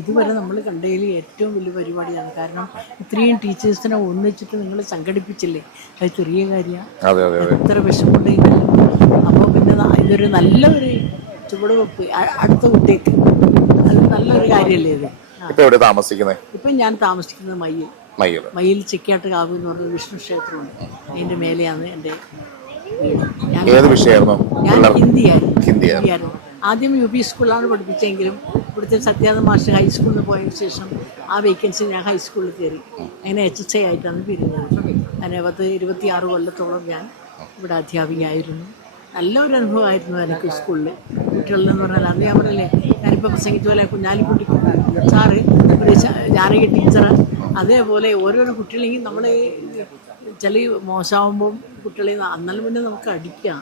ഇതുവരെ നമ്മൾ കണ്ടതിൽ ഏറ്റവും വലിയ പരിപാടിയാണ്. കാരണം ഇത്രയും ടീച്ചേഴ്സിനെ ഒന്നിച്ചിട്ട് നിങ്ങൾ സംഘടിപ്പിച്ചില്ലേ, അത് ചെറിയ കാര്യമാണ്. എത്ര വിഷമമുണ്ടെങ്കിലും അപ്പോൾ പിന്നെ ഇതൊരു നല്ലൊരു ചുവടുവെപ്പ് അടുത്ത കുട്ടിക്ക്, അത് നല്ലൊരു കാര്യമല്ലേ ഇത്. ഇപ്പം ഞാൻ താമസിക്കുന്നത് മയ്യിൽ ചിക്കാട്ട് കാവ് എന്ന് പറഞ്ഞ വിഷ്ണു ക്ഷേത്രമാണ്. അതിൻ്റെ മേലെയാണ് എൻ്റെ വീട്. ഞാൻ ഹിന്ദിയായിരുന്നു. ആദ്യം UP സ്കൂളിലാണ് പഠിപ്പിച്ചെങ്കിലും ഇവിടുത്തെ സത്യാനന്ദ മാസ്റ്റർ ഹൈസ്കൂളിൽ പോയതിനു ശേഷം ആ വേക്കൻസി ഞാൻ ഹൈസ്കൂളിൽ കയറി. അങ്ങനെ HSI ആയിട്ടാണ് പിരിഞ്ഞത്. അങ്ങനെ 26 കൊല്ലത്തോളം ഞാൻ ഇവിടെ അധ്യാപികയായിരുന്നു. നല്ലൊരു അനുഭവമായിരുന്നു എനിക്ക് സ്കൂളിൽ. കുട്ടികളെന്ന് പറഞ്ഞാൽ അത് ഞാൻ പറഞ്ഞല്ലേ, ഞാനിപ്പോൾ പ്രസംഗിച്ച പോലെ കുഞ്ഞാലിക്കുട്ടി സാറ്, ഒരു ജാനകി ടീച്ചർ, അതേപോലെ ഓരോരോ കുട്ടികളെങ്കിൽ നമ്മൾ ചില മോശമാകുമ്പോൾ കുട്ടികളെ അന്നാലും പിന്നെ നമുക്ക് അടിക്കാം.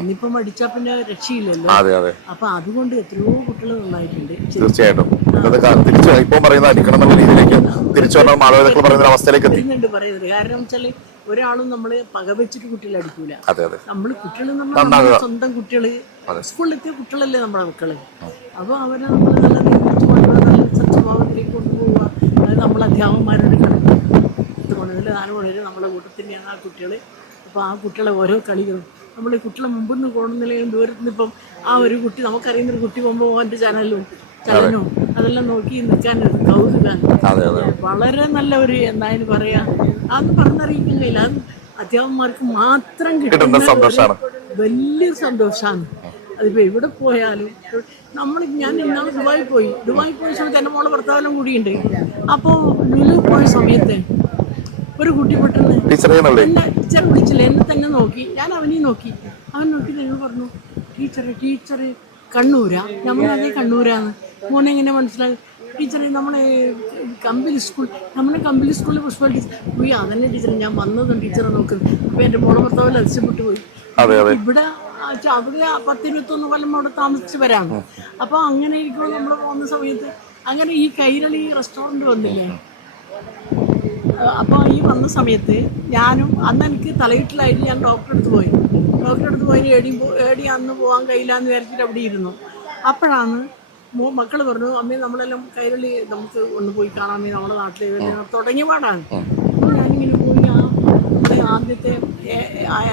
ഇന്നിപ്പം അടിച്ചാൽ പിന്നെ രക്ഷയില്ലല്ലോ. അപ്പൊ അതുകൊണ്ട് എത്രയോ കുട്ടികൾ നന്നായിട്ടുണ്ട്. തീർച്ചയായിട്ടും പറയുന്നുണ്ട്. കാരണം വെച്ചാല് ഒരാളും നമ്മള് പകവെച്ചിട്ട് കുട്ടികളെ അടിക്കൂല. നമ്മള് കുട്ടികൾ നമ്മൾ സ്വന്തം കുട്ടികള്, സ്കൂളിലെത്തിയ കുട്ടികളല്ലേ നമ്മുടെ മക്കള്. അപ്പൊ അവരെ നമ്മൾ നല്ല സത്യഭാവത്തിലേക്ക് കൊണ്ടുപോവുക. അത് നമ്മൾ അധ്യാപകന്മാരോട് കണക്ക് 4 മണി നമ്മളെ കൂട്ടത്തിൽ തന്നെയാണ് ആ കുട്ടികൾ. അപ്പോൾ ആ കുട്ടികളെ ഓരോ കളികളും നമ്മൾ കുട്ടികളെ മുമ്പിൽ നിന്ന് പോകുന്നില്ലെങ്കിലും ദൂരത്ത് നിന്ന് ഇപ്പം ആ ഒരു കുട്ടി, നമുക്കറിയുന്നൊരു കുട്ടി പോകുമ്പോൾ ഓൻ്റെ ചലനവും അതെല്ലാം നോക്കി നിൽക്കാൻ കൗതുകമാണ്. വളരെ നല്ല ഒരു എന്തായാലും പറയാ, അത് പറഞ്ഞറിയിക്കാൻ കഴിയില്ല. അത് അധ്യാപകന്മാർക്ക് മാത്രം കിട്ടുന്ന വലിയൊരു സന്തോഷമാണ്. അതിപ്പോൾ എവിടെ പോയാലും ഞാൻ ഇന്നാൾ ദുബായി പോയ സമയത്ത് എൻ്റെ മോളെ ഭർത്താവെല്ലാം കൂടിയുണ്ട്. അപ്പോൾ ലുലു പോയ സമയത്ത് ഒരു കുട്ടി പെട്ടെന്ന് എന്നെ ടീച്ചർ വിളിച്ചില്ല, എന്നെ തന്നെ നോക്കി. ഞാൻ അവനെയും നോക്കി. അവൻ നോക്കി ഞങ്ങൾ പറഞ്ഞു, ടീച്ചർ കണ്ണൂരാ? നമ്മളതേ കണ്ണൂരാന്ന്. മോനെ എങ്ങനെ മനസ്സിലായി? ടീച്ചറെ നമ്മളെ കമ്പിളി സ്കൂളിൽ പുഷ്പ ടീച്ചർ. പോയി അതന്നെ ടീച്ചർ, ഞാൻ വന്നതും ടീച്ചറെ നോക്കുന്നത്. അപ്പോൾ എൻ്റെ മോളെ ഭർത്താവിൽ അതിശയപ്പെട്ടു പോയി. ഇവിടെ അവിടെ 10-21 കൊല്ലം അവിടെ താമസിച്ചവരാണ്. അപ്പോൾ അങ്ങനെ ഇരിക്കുമ്പോൾ നമ്മൾ പോകുന്ന സമയത്ത് അങ്ങനെ ഈ കൈരളി റെസ്റ്റോറൻറ്റ് വന്നില്ലേ, അപ്പോൾ ഈ വന്ന സമയത്ത് ഞാനും അന്ന് എനിക്ക് തലയിട്ടിലായിട്ട് ഞാൻ ഡോക്ടറെ അടുത്ത് പോയി ഏടി അന്ന് പോകാൻ കഴിയില്ല എന്ന് വിചാരിച്ചിട്ട് അവിടെ ഇരുന്നു. അപ്പോഴാണ് മക്കൾ പറഞ്ഞു, അമ്മേ നമ്മളെല്ലാം കൈരളി നമുക്ക് ഒന്ന് പോയി കാണാമേ, നമ്മുടെ നാട്ടിൽ തുടങ്ങിയ പാടാണ്. അപ്പോൾ ഞാനിങ്ങനെ പോയി നമ്മുടെ ആദ്യത്തെ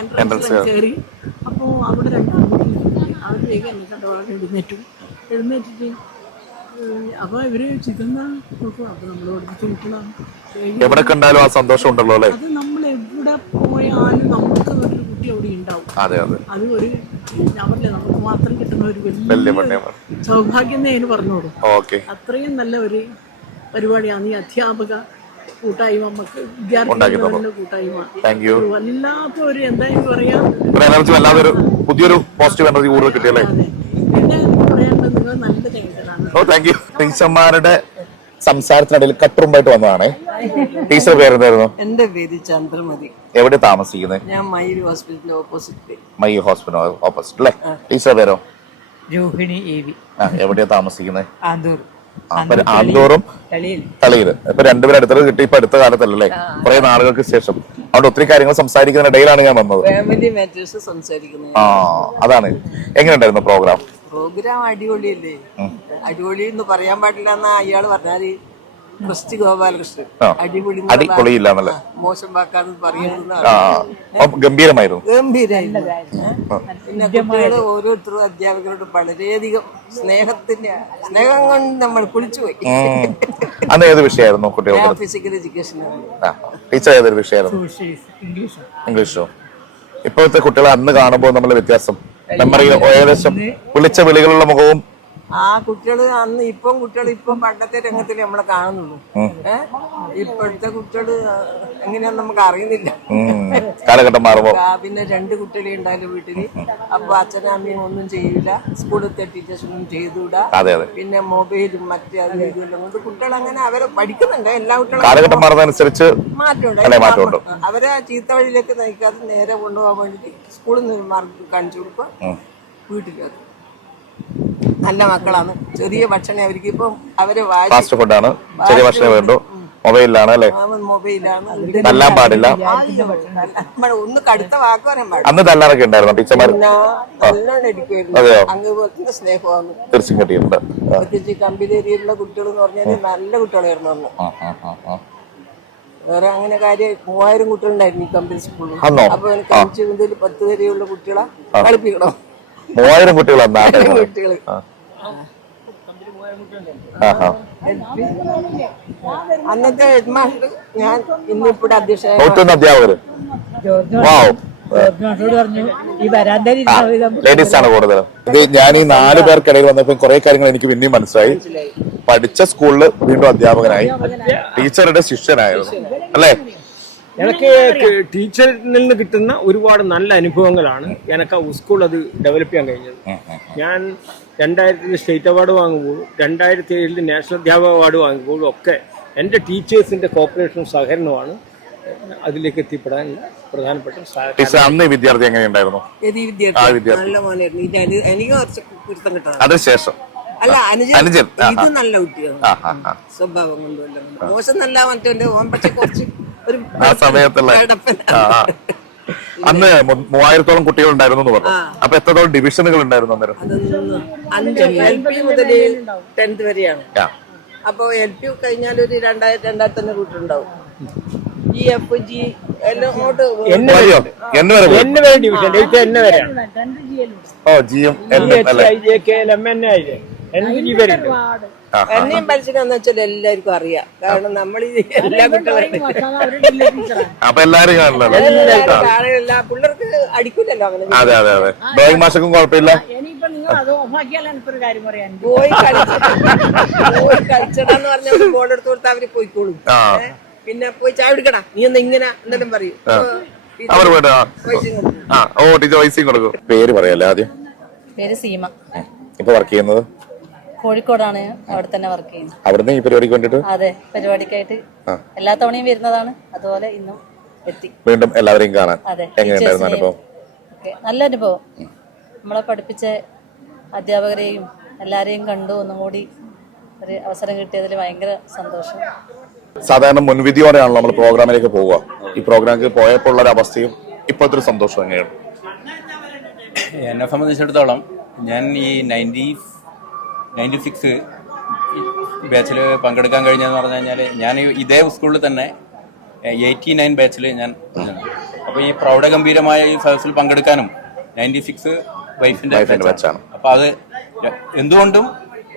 എൻട്രൻസ് കയറി. അപ്പോൾ അവിടെ 2 ആൺകുട്ടികൾ, അവർ വേഗം എന്നെ കണ്ടവരാണ് എഴുന്നേറ്റിട്ട് അപ്പൊ ഇവര് ചിക്കൻ നോക്കും. അപ്പൊ നമ്മൾ പഠിപ്പിച്ച കുട്ടികളാണ്. എവിടെ കണ്ടാലും ആ സന്തോഷം ഉണ്ടല്ലോ അല്ലേ. അത് നമ്മൾ എവിടെ പോയാലും നമുക്ക് ഒരു കുട്ടി അവിടെ ഉണ്ടാവും. അത് ഒരു ഞാൻ പറഞ്ഞില്ലേ, നമുക്ക് മാത്രം കിട്ടുന്ന ഒരു വലിയ സൗഭാഗ്യം എന്നേ അതിന് പറഞ്ഞോളൂ. അത്രയും നല്ല ഒരു പരിപാടിയാണ് ഈ അധ്യാപക കൂട്ടായ്മ, വിദ്യാർത്ഥികളുടെ കൂട്ടായ്മ. വല്ലാത്ത ഒരു എന്തായാലും പറയാ, പുതിയൊരു പോസിറ്റീവ് എനർജി കൂടുതൽ കിട്ടിയല്ലേ. പിന്നെ പറയാനുള്ളത് നിങ്ങൾ നല്ല ടീച്ചറാണ്. ടീച്ചർമാരുടെ സംസാരത്തിനിടയിൽ കട്ടുറുമ്പായിട്ട് വന്നതാണ്. ടീച്ചർ പേരെന്തായിരുന്നു? എന്റെ പേര് ചന്ദ്രമതി. എവിടെ താമസിക്കുന്നത്? ഞാൻ മയൂർ ഹോസ്പിറ്റലിന്റെ ഓപ്പോസിറ്റ്. മയൂർ ഹോസ്പിറ്റൽ ഓപ്പോസിറ്റ് അല്ലേ. ടീച്ചർ പേരോ? രോഹിണി AV. എവിടെയാ താമസിക്കുന്നത്? ആന്തൂറും തളിയിൽ. ഇപ്പൊ രണ്ടുപേരും അടുത്തത് കിട്ടി. ഇപ്പൊ അടുത്ത കാലത്തല്ലേ, കുറെ നാളുകൾക്ക് ശേഷം. അവിടെ ഒത്തിരി കാര്യങ്ങൾ സംസാരിക്കുന്നതിനിടയിലാണ് ഞാൻ വന്നത്. ഫാമിലി മാറ്റേഴ്സ് സംസാരിക്കുന്നത്. അതാണ്. എങ്ങനെയുണ്ടായിരുന്നു പ്രോഗ്രാം? അടിപൊളിയല്ലേ. അടിപൊളി എന്ന് പറയാൻ പാടില്ല എന്നാ അയാള് പറഞ്ഞാല് ക്രിസ്റ്റി ഗോപാലകൃഷ്ണൻ അടിപൊളി അടിപൊളിയില്ല എന്നല്ലേ? മോശം വാക്കാന്ന് പറയുന്നത് ഗംഭീരമായിരുന്നു. ഗംഭീരായിരുന്നു. പിന്നെ കുട്ടികള് ഓരോരുത്തരും അധ്യാപകരോട് വളരെയധികം സ്നേഹം കൊണ്ട് നമ്മൾ കുളിച്ചുപോയി. അന്ന് ഏത് വിഷയമായിരുന്നു കുട്ടികൾക്ക്? Physical education. ടീച്ചർ ഏതൊരു വിഷയമായിരുന്നു? ഇംഗ്ലീഷോ? ഇപ്പോഴത്തെ കുട്ടികളെ അന്ന് കാണുമ്പോൾ നമ്മൾ വ്യത്യാസം മെമ്മറി ഏകദേശം വിളിച്ച വിളികളുള്ള മുഖവും ആ കുട്ടികള് അന്ന് കുട്ടികൾ ഇപ്പം പണ്ടത്തെ രംഗത്തിൽ നമ്മളെ കാണുന്നുള്ളൂ. ഇപ്പോഴത്തെ കുട്ടികള് എങ്ങനെയാന്ന് നമുക്ക് അറിയുന്നില്ല. കാലഘട്ടം മാറുമ്പോ പിന്നെ 2 കുട്ടികളെ ഉണ്ടായാലും വീട്ടില്. അപ്പൊ അച്ഛനും അമ്മയും ഒന്നും ചെയ്യൂല, സ്കൂളിലത്തെ ടീച്ചേഴ്സൊന്നും ചെയ്തുകൂടാ. പിന്നെ മൊബൈലും മറ്റേ അതും ഇതെല്ലാം കൊണ്ട് കുട്ടികൾ അങ്ങനെ അവരെ പഠിക്കുന്നുണ്ട്. എല്ലാ കുട്ടികളും കാലഘട്ടം മാറുന്നതനുസരിച്ച് മാറ്റമുണ്ട്. അവരെ ചീത്ത വഴിയിലേക്ക് നയിക്കാതെ നേരെ കൊണ്ടുപോകാൻ വേണ്ടിട്ട് സ്കൂളിൽ നിന്ന് മാർക്ക് കാണിച്ചു കൊടുക്കുക. വീട്ടിലേക്ക് നല്ല മക്കളാണ്. ചെറിയ ഭക്ഷണം അവർക്ക് ഇപ്പം അവരെ ഫാസ്റ്റ് ഫുഡാണ്, ചെറിയ ഭക്ഷണം വേണ്ടു. മൊബൈലാണ് അല്ലേ? മൊബൈലാണ്. തല്ലാൻ പാടില്ല. ഒന്ന് കടുത്ത വാക്ക് പറയാൻ പാടില്ല. അന്ന് തല്ലാറൊക്കെ ഉണ്ടായിരുന്നു ടീച്ചർമാർ? നല്ലോണം എടുക്കുമായിരുന്നു. അങ്ങ് സ്നേഹമാണ് തീർച്ചയായും കിട്ടിയിട്ടുണ്ട്. പ്രത്യേകിച്ച് കമ്പിലേരിയിലുള്ള കുട്ടികൾ എന്ന് പറഞ്ഞാൽ നല്ല കുട്ടികളായിരുന്നു അന്ന്. വേറെ അങ്ങനെ കാര്യം 3000 കുട്ടികളുണ്ടായിരുന്നു ഈ കമ്പനി സ്കൂളിൽ. അപ്പൊ എനിക്ക് 5 മുതൽ 10 വരെയുള്ള കുട്ടികളെ കളിപ്പിക്കണം. 3000 കുട്ടികളാണ് കുട്ടികള്. അന്നത്തെ ഹെഡ് മാസ്റ്റർ ഞാൻ ഇന്നിപ്പോൾ അധ്യാപകര് ലേഡീസ് ആണ് കൂടുതൽ. ഇത് ഞാൻ ഈ 4 പേർക്കിടയിൽ വന്നപ്പോൾ കുറെ കാര്യങ്ങൾ എനിക്ക് പിന്നെയും മനസ്സിലായി. പഠിച്ച സ്കൂളില് വീണ്ടും അധ്യാപകനായി, ടീച്ചറുടെ ശിഷ്യനായിരുന്നു അല്ലേ? എനിക്ക് ടീച്ചറിൽ നിന്ന് കിട്ടുന്ന ഒരുപാട് നല്ല അനുഭവങ്ങളാണ് എനിക്ക് സ്കൂൾ അത് ഡെവലപ്പ് ചെയ്യാൻ കഴിഞ്ഞത്. ഞാൻ 2000 സ്റ്റേറ്റ് അവാർഡ് വാങ്ങുമ്പോഴും 2007 നാഷണൽ അധ്യാപക അവാർഡ് വാങ്ങുമ്പോഴും ഒക്കെ എൻ്റെ ടീച്ചേഴ്സിന്റെ കോപ്പറേഷനും സഹകരണമാണ് അതിലേക്ക് എത്തിപ്പെടാൻ പ്രധാനപ്പെട്ട. വിദ്യാർത്ഥി എങ്ങനെയുണ്ടായിരുന്നു? നല്ല മോനായിരുന്നു. എനിക്ക് കുറച്ച് കുരുത്തം കിട്ടാം. അതിനുശേഷം അല്ല അനുജൻ ഇത് നല്ല കുട്ടിയാണ്. സ്വഭാവം കൊണ്ടുവല്ല മോശം നല്ല മറ്റേ പക്ഷെ കുറച്ച് ആ സമയത്തുള്ള അന്ന് 3000-ഓളം കുട്ടികൾ ഉണ്ടായിരുന്നു എന്ന് പറഞ്ഞു. അപ്പൊ എത്രത്തോളം ഡിവിഷനുകൾ ഉണ്ടായിരുന്നു അന്നേരം? 5 LP മുതൽ 10th വരെയാണ്. അപ്പൊ LP കഴിഞ്ഞാൽ ഒരു 2000-2500 കുട്ടികളുണ്ടാവും. GF G എല്ലാം അങ്ങോട്ട് എന്നെയും പഠിച്ചിട്ടെന്ന് വെച്ചാൽ എല്ലാവർക്കും അറിയാം. കാരണം നമ്മൾ എല്ലാ കുട്ടികളും പിള്ളേർക്ക് അടിക്കില്ലല്ലോ അങ്ങനെ. ഡ്രോയിങ് മാഷക്കും കുഴപ്പമില്ല. പോയി കളിച്ചടാന്ന് പറഞ്ഞ ഒരു ബോർഡ് എടുത്ത് കൊടുത്താൽ അവര് പോയിക്കോളും. പിന്നെ പോയി ചായ എടുക്കടാ നീ എന്താ ഇങ്ങനെ എന്തെങ്കിലും പറയും. പേര് പറയാല്ലേ ആദ്യം? പേര് സീമ. ഇപ്പൊ വർക്ക് ചെയ്യുന്നത് കോഴിക്കോടാണ്. അവിടെ തന്നെ വർക്ക് ചെയ്യുന്നത്. അവിടുന്ന് ഈ പരിപാടിക്ക് വേണ്ടിട്ട്? അതെ, പരിപാടിക്കായിട്ട് എല്ലാ തവണയും വരുന്നതാണ്. അതുപോലെ ഇന്നും എത്തി വീണ്ടും എല്ലാവരെയും കാണാൻ. എങ്ങനെയുണ്ടായിരുന്നു അനുഭവം? നല്ല അനുഭവം. നമ്മളെ പഠിപ്പിച്ച അധ്യാപകരെയും എല്ലാരെയും കണ്ടു. ഒന്നും കൂടി ഒരു അവസരം കിട്ടിയതിൽ ഭയങ്കര സന്തോഷം. സാധാരണ മുൻവിധിയോടെയാണല്ലോ നമ്മൾ പ്രോഗ്രാമിലേക്ക് പോവുക. ഈ പ്രോഗ്രാമിലേക്ക് പോയപ്പോൾ ഉള്ള ഒരു അവസ്ഥയും ഇപ്പോഴത്തെ ഒരു സന്തോഷം എങ്ങനെയാണ്? എന്നെ സംബന്ധിച്ചിടത്തോളം ഞാൻ ഈ 96 ബാച്ചിൽ പങ്കെടുക്കാൻ കഴിഞ്ഞതെന്ന് പറഞ്ഞു കഴിഞ്ഞാൽ ഞാൻ ഇതേ സ്കൂളിൽ തന്നെ 89 ബാച്ചിൽ ഞാൻ. അപ്പോൾ ഈ പ്രൗഢഗംഭീരമായ ഈ സദസ്സിൽ പങ്കെടുക്കാനും 96 വൈഫിന്റെ ബാച്ചാണ്. അപ്പോൾ അത് എന്തുകൊണ്ടും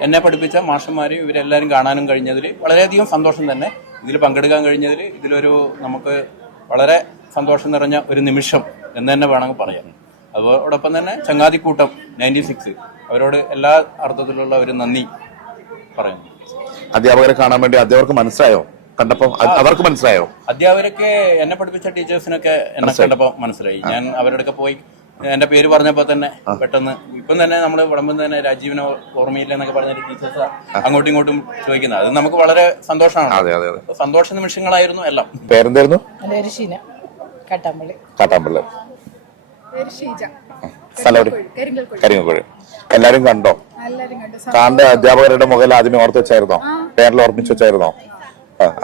എന്നെ പഠിപ്പിച്ച മാഷന്മാരും ഇവരെല്ലാവരും കാണാനും കഴിഞ്ഞതിൽ വളരെയധികം സന്തോഷം തന്നെ. ഇതിൽ പങ്കെടുക്കാൻ കഴിഞ്ഞതിൽ ഇതിലൊരു നമുക്ക് വളരെ സന്തോഷം നിറഞ്ഞ ഒരു നിമിഷം എന്ന് തന്നെ വേണമെങ്കിൽ പറയാം. അതോടൊപ്പം തന്നെ ചങ്ങാതിക്കൂട്ടം 96 അവരോട് എല്ലാ അർത്ഥത്തിലുള്ള ഒരു നന്ദി പറയുന്നു. അധ്യാപകരെ കാണാൻ വേണ്ടി അധ്യാപകർക്ക് മനസ്സിലായോ? കണ്ടപ്പോ അവർക്ക് മനസ്സിലായോ? അധ്യാപകരൊക്കെ എന്നെ പഠിപ്പിച്ച ടീച്ചേഴ്സിനൊക്കെ എന്നെ കണ്ടപ്പോൾ മനസ്സിലായി. ഞാൻ അവരോടൊക്കെ പോയി എന്റെ പേര് പറഞ്ഞപ്പോ തന്നെ പെട്ടെന്ന് ഇപ്പം തന്നെ നമ്മൾ വിളമ്പുന്ന തന്നെ രാജീവിനെ ഓർമ്മയില്ല എന്നൊക്കെ പറഞ്ഞ ടീച്ചേഴ്സ് അങ്ങോട്ടും ഇങ്ങോട്ടും ചോദിക്കുന്നത് അത് നമുക്ക് വളരെ സന്തോഷമാണ്. സന്തോഷ നിമിഷങ്ങളായിരുന്നു എല്ലാം. പേരെന്തായിരുന്നു? കാട്ടാമ്പള്ളി. കരിങ്ങോട്. എല്ലാരും കണ്ടോ? കാണ്ട അധ്യാപകരുടെ മുഖം ആദ്യമേ ഓർത്ത് വെച്ചായിരുന്നോ? പേരിൽ ഓർമ്മിച്ച് വെച്ചായിരുന്നോ?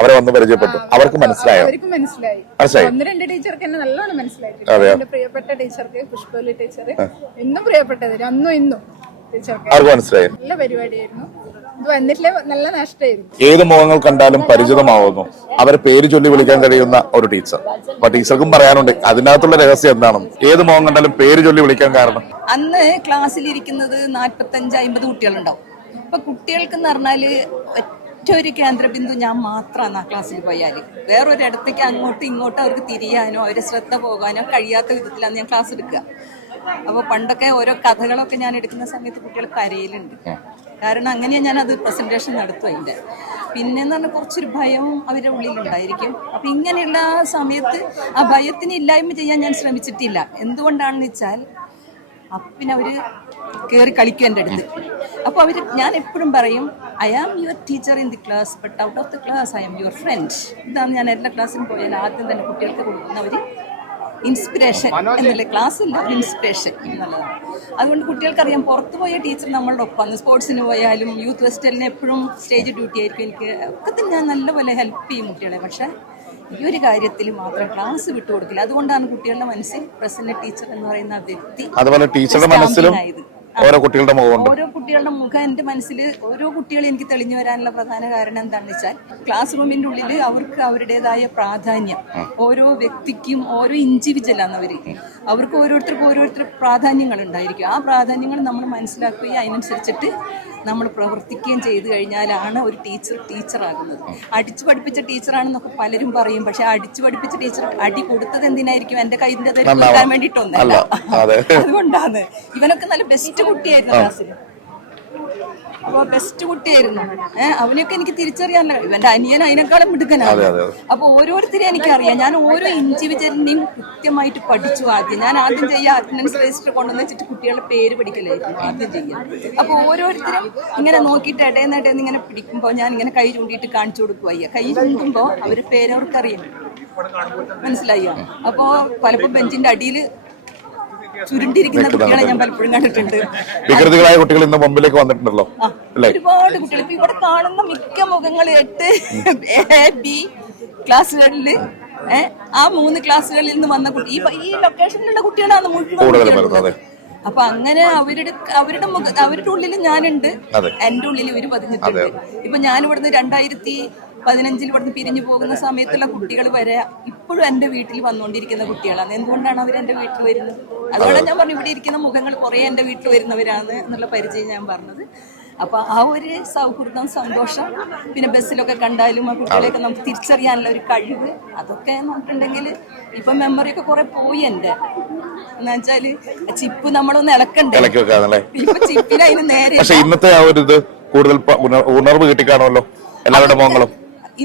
അവരെ വന്ന് പരിചയപ്പെട്ടു. അവർക്ക് മനസ്സിലായോ? മനസ്സിലായി. 1-2 ടീച്ചർക്ക് എന്നെ നല്ലോണം മനസ്സിലായിട്ടുണ്ട്. എന്റെ പ്രിയപ്പെട്ട ടീച്ചർക്ക് പുഷ്പവല്ലി ടീച്ചർ എന്നും പ്രിയപ്പെട്ടത്. അന്നും ഇന്നും ടീച്ചർക്ക് അവർക്ക് മനസ്സിലായി. നല്ല പരിപാടിയായിരുന്നു. ഇത് വന്നിട്ടില്ലേ നല്ല നഷ്ടമായിരുന്നു. ഏത് മുഖങ്ങൾ കണ്ടാലും പരിചിതമാവുന്നു. അവരെ പേര് ചൊല്ലി വിളിക്കാൻ കഴിയുന്ന ഒരു ടീച്ചർ. അപ്പൊ ടീച്ചർക്കും പറയാനുണ്ട് അതിനകത്തുള്ള രഹസ്യം എന്താണെന്ന്. ഏത് മുഖം കണ്ടാലും പേര് ചൊല്ലി വിളിക്കാൻ കാരണം അന്ന് ക്ലാസ്സിലിരിക്കുന്നത് 45-50 കുട്ടികളുണ്ടാവും. അപ്പൊ കുട്ടികൾക്ക് എന്ന് പറഞ്ഞാല് ഒറ്റ ഒരു കേന്ദ്രബിന്ദു ഞാൻ മാത്രമാണ് ആ ക്ലാസ്സിൽ പോയാൽ. വേറൊരിടത്തേക്ക് അങ്ങോട്ടും ഇങ്ങോട്ടും അവർക്ക് തിരിയാനോ അവരെ ശ്രദ്ധ പോകാനോ കഴിയാത്ത വിധത്തിലാണ് ഞാൻ ക്ലാസ് എടുക്കുക. അപ്പോൾ പണ്ടൊക്കെ ഓരോ കഥകളൊക്കെ ഞാൻ എടുക്കുന്ന സമയത്ത് കുട്ടികൾ കരയിലുണ്ട്. കാരണം അങ്ങനെയാണ് ഞാനത് പ്രസന്റേഷൻ നടത്തും. അതിൻ്റെ പിന്നെന്ന് പറഞ്ഞാൽ കുറച്ചൊരു ഭയവും അവരുടെ ഉള്ളിലുണ്ടായിരിക്കും. അപ്പം ഇങ്ങനെയുള്ള സമയത്ത് ആ ഭയത്തിന് ഇല്ലായ്മ ചെയ്യാൻ ഞാൻ ശ്രമിച്ചിട്ടില്ല. എന്തുകൊണ്ടാണെന്ന് വെച്ചാൽ പിന്നെ അവർ കയറി കളിക്കും എൻ്റെ അടുത്ത്. അപ്പോൾ അവർ ഞാൻ എപ്പോഴും പറയും I am your teacher in the class but out of the class I am your friend. ഇതാണ് ഞാൻ എല്ലാ ക്ലാസ്സിലും പോയാൽ ആദ്യം തന്നെ കുട്ടികൾക്ക് കൊടുക്കുന്നവർ ഇൻസ്പിറേഷൻ എന്നല്ലേ, ക്ലാസ്സില്ല ഇൻസ്പിറേഷൻ എന്നുള്ളതാണ്. അതുകൊണ്ട് കുട്ടികൾക്കറിയാം പുറത്ത് പോയ ടീച്ചർ നമ്മളുടെ ഒപ്പം സ്പോർട്സിന് പോയാലും യൂത്ത് ഫെസ്റ്റിവലിന് എപ്പോഴും സ്റ്റേജ് ഡ്യൂട്ടി ആയിരിക്കും. എനിക്ക് ഒക്കെ ഞാൻ നല്ലപോലെ ഹെൽപ്പ് ചെയ്യും കുട്ടികളെ. പക്ഷേ ഈ ഒരു കാര്യത്തിൽ മാത്രം ക്ലാസ് വിട്ടുകൊടുക്കില്ല. അതുകൊണ്ടാണ് കുട്ടികളുടെ മനസ്സിൽ പ്രസന്ന ടീച്ചർ എന്ന് പറയുന്ന വ്യക്തി അതുപോലെ ടീച്ചറുടെ മനസ്സിലും ഓരോ കുട്ടികളുടെ മുഖമുണ്ട്. ഓരോ കുട്ടികളുടെ മുഖം എൻ്റെ മനസ്സിൽ ഓരോ കുട്ടികളും എനിക്ക് തെളിഞ്ഞു വരാനുള്ള പ്രധാന കാരണം എന്താണെന്ന് വെച്ചാൽ ക്ലാസ് റൂമിൻ്റെ ഉള്ളിൽ അവർക്ക് അവരുടേതായ പ്രാധാന്യം, ഓരോ വ്യക്തിക്കും ഓരോ ഇൻഡിവിജ്വലാണ് അവർക്ക് ഓരോരുത്തർക്കും പ്രാധാന്യങ്ങൾ ഉണ്ടായിരിക്കും. ആ പ്രാധാന്യങ്ങൾ നമ്മൾ മനസ്സിലാക്കുകയും അതിനനുസരിച്ചിട്ട് നമ്മൾ പ്രവർത്തിക്കുകയും ചെയ്തു കഴിഞ്ഞാലാണ് ഒരു ടീച്ചറാകുന്നത്. അടിച്ചു പഠിപ്പിച്ച ടീച്ചറാണെന്നൊക്കെ പലരും പറയും. പക്ഷെ അടിച്ചു പഠിപ്പിച്ച ടീച്ചർ അടി കൊടുത്തത് എന്തിനായിരിക്കും? എൻ്റെ കയ്യിൻ്റെ കൊടുക്കാൻ വേണ്ടിയിട്ടൊന്നല്ല. അതുകൊണ്ടാണ് ഇവനൊക്കെ നല്ല ബെസ്റ്റ് കുട്ടിയായിരുന്നു ക്ലാസ്സിൽ. അപ്പോൾ ബെസ്റ്റ് കുട്ടിയായിരുന്നു. അവനൊക്കെ എനിക്ക് തിരിച്ചറിയാനല്ല. ഇവന്റെ അനിയൻ അതിനേക്കാളും മിടുക്കനാണ്. അപ്പൊ ഓരോരുത്തരെയും എനിക്കറിയാം. ഞാൻ ഓരോ ഇൻഡിവിജ്വലിനെയും കൃത്യമായിട്ട് പഠിച്ചു. ഞാൻ ആദ്യം ചെയ്യുക അറ്റൻഡൻസ് രജിസ്റ്റർ കൊണ്ടുവന്ന് വെച്ചിട്ട് കുട്ടികളുടെ പേര് പഠിക്കലായിരുന്നു ആദ്യം ചെയ്യുക. അപ്പൊ ഓരോരുത്തരും ഇങ്ങനെ നോക്കിയിട്ട് ഇടേന്ന് ഇങ്ങനെ പിടിക്കുമ്പോൾ ഞാൻ ഇങ്ങനെ കൈ ചൂണ്ടിയിട്ട് കാണിച്ചു കൊടുക്കുക. കൈ ചൂണ്ടുമ്പോൾ അവരുടെ പേര് അവർക്കറിയാം. മനസ്സിലായോ? അപ്പോ പലപ്പോൾ ബെഞ്ചിന്റെ അടിയിൽ ചുരുണ്ടിരിക്കുന്ന കുട്ടികളെ ഞാൻ പലപ്പോഴും കണ്ടിട്ടുണ്ട്. വികൃതികളായ കുട്ടികൾ ഇന്ന് മുമ്പിലേക്ക് വന്നിട്ടുണ്ടല്ലോ. ഒരുപാട് കുട്ടികൾ ഇപ്പൊ ഇവിടെ കാണുന്ന മിക്ക മുഖങ്ങൾ 8 A-B ക്ലാസ്സുകളില് ആ 3 ക്ലാസ്സുകളിൽ നിന്ന് വന്ന കുട്ടി ഈ ലൊക്കേഷനിലുള്ള കുട്ടികളാണ് മുഴുവൻ. അപ്പൊ അങ്ങനെ അവരുടെ ഉള്ളിൽ ഞാനുണ്ട്, എന്റെ ഉള്ളിൽ ഇവര് പതിഞ്ഞിട്ടുണ്ട്. ഇപ്പൊ ഞാൻ ഇവിടുന്ന് 2015 ഇവിടുന്ന് പിരിഞ്ഞു പോകുന്ന സമയത്തുള്ള കുട്ടികൾ വരെ ഇപ്പോഴും എന്റെ വീട്ടിൽ വന്നുകൊണ്ടിരിക്കുന്ന കുട്ടികളാണ്. എന്തുകൊണ്ടാണ് അവർ എന്റെ വീട്ടിൽ വരുന്നത്? അതുകൊണ്ടാണ് ഞാൻ പറഞ്ഞു ഇവിടെ ഇരിക്കുന്ന മുഖങ്ങൾ കുറെ എന്റെ വീട്ടിൽ വരുന്നവരാണ് എന്നുള്ള പരിചയം ഞാൻ പറഞ്ഞത്. അപ്പൊ ആ ഒരു സൗഹൃദം, സന്തോഷം, പിന്നെ ബസ്സിലൊക്കെ കണ്ടാലും ആ കുട്ടികളെയൊക്കെ നമുക്ക് തിരിച്ചറിയാനുള്ള ഒരു കഴിവ്, അതൊക്കെ നമുക്കുണ്ടെങ്കിൽ ഇപ്പൊ മെമ്മറിയൊക്കെ കുറെ പോയി എന്റെ. എന്നുവെച്ചാല് ചിപ്പ് നമ്മളൊന്ന് ഇളക്കണ്ടേ, ഇപ്പൊ ചിപ്പിന് അതിന് നേരെ. പക്ഷെ ഇന്നത്തെ ആ ഒരു ഇത് കൂടുതൽ ഉണർവ് കിട്ടിക്കാണല്ലോ എല്ലാവരുടെ മുഖങ്ങളും.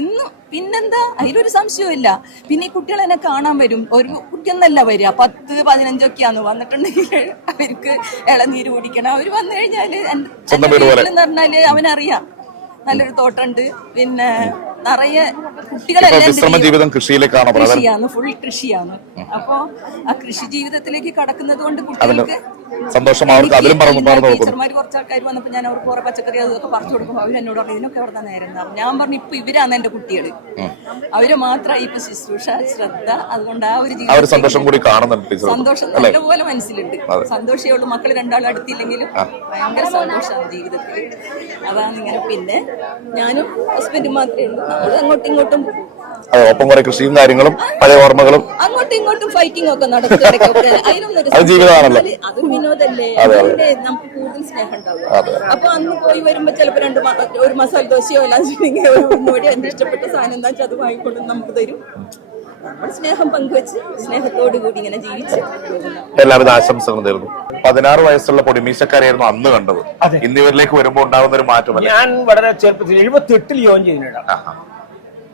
ഇന്ന് പിന്നെന്താ, അതിലൊരു സംശയമില്ല. പിന്നെ ഈ കുട്ടികൾ എന്നെ കാണാൻ വരും. ഒരു കുട്ടിയൊന്നല്ല വരിക, 10-15 ഒക്കെയാന്ന് വന്നിട്ടുണ്ടെങ്കിൽ അവർക്ക് ഇളനീര് കുടിക്കണം. അവര് വന്നു കഴിഞ്ഞാല് എന്ന് പറഞ്ഞാല് അവനറിയാം നല്ലൊരു തോട്ടമുണ്ട്, പിന്നെ നിറയെ കുട്ടികളെല്ലാം കൃഷിയാണ്, ഫുൾ കൃഷിയാണ്. അപ്പൊ ആ കൃഷി ജീവിതത്തിലേക്ക് കടക്കുന്നത് കൊണ്ട് കുട്ടികൾക്ക് ടീച്ചർമാർ കുറച്ച് ആൾക്കാർ വന്നപ്പോൾ ഞാൻ അവർക്ക് കുറെ പച്ചക്കറി അതൊക്കെ പറിച്ചു കൊടുക്കുമ്പോൾ അവർ എന്നോട് പറഞ്ഞു ഇതിനൊക്കെ എവിടെ നേരം. ഞാൻ പറഞ്ഞു ഇപ്പൊ ഇവരാണ് എന്റെ കുട്ടികള്, അവര് മാത്രമായി ഇപ്പൊ ശുശ്രൂഷ, ശ്രദ്ധ. അതുകൊണ്ട് ആ ഒരു ജീവിതം സന്തോഷം നല്ലപോലെ മനസ്സിലുണ്ട്. സന്തോഷമേ ഉള്ളൂ. മക്കൾ രണ്ടാളും അടുത്തില്ലെങ്കിലും ഭയങ്കര സന്തോഷമാണ് ജീവിതത്തിൽ. അതാണ് ഇങ്ങനെ. പിന്നെ ഞാനും ഹസ്ബൻഡും മാത്രമേ ഉള്ളൂ. നമ്മൾ അങ്ങോട്ടും ഇങ്ങോട്ടും ഒപ്പം കുറെ കൃഷിയും കാര്യങ്ങളും പഴയ ഓർമ്മകളും അങ്ങോട്ടും ഇങ്ങോട്ടും ഫൈറ്റിംഗ് ഒക്കെ നടക്കും. അത് വിനോദല്ലേ, അതല്ലേ നമുക്ക് കൂടുതൽ സ്നേഹം ഉണ്ടാവും. അപ്പൊ അന്ന് പോയി വരുമ്പോ ചിലപ്പോ ഒരു മസാല ദോശയോ അല്ലാതെ ഒന്നുകൂടി എന്റെ ഇഷ്ടപ്പെട്ട സാധനം എന്താ വെച്ചാൽ അത് വാങ്ങിക്കൊണ്ട് നമുക്ക് തരും. നമ്മൾ സ്നേഹം പങ്കുവെച്ച് സ്നേഹത്തോടു കൂടി ഇങ്ങനെ ജീവിച്ച് എല്ലാവിധ ആശംസകളും തരുന്നു. 16 വയസ്സുള്ള പൊടിമീശക്കാരെയായിരുന്നു അന്ന് കണ്ടത്. ഇന്നിവരിലേക്ക് വരുമ്പോൾ ഉണ്ടാകുന്ന ഒരു മാറ്റം. ഞാൻ വളരെ ചെറുപ്പത്തിൽ 78 ജോയിൻ ചെയ്യുന്നുണ്ട്.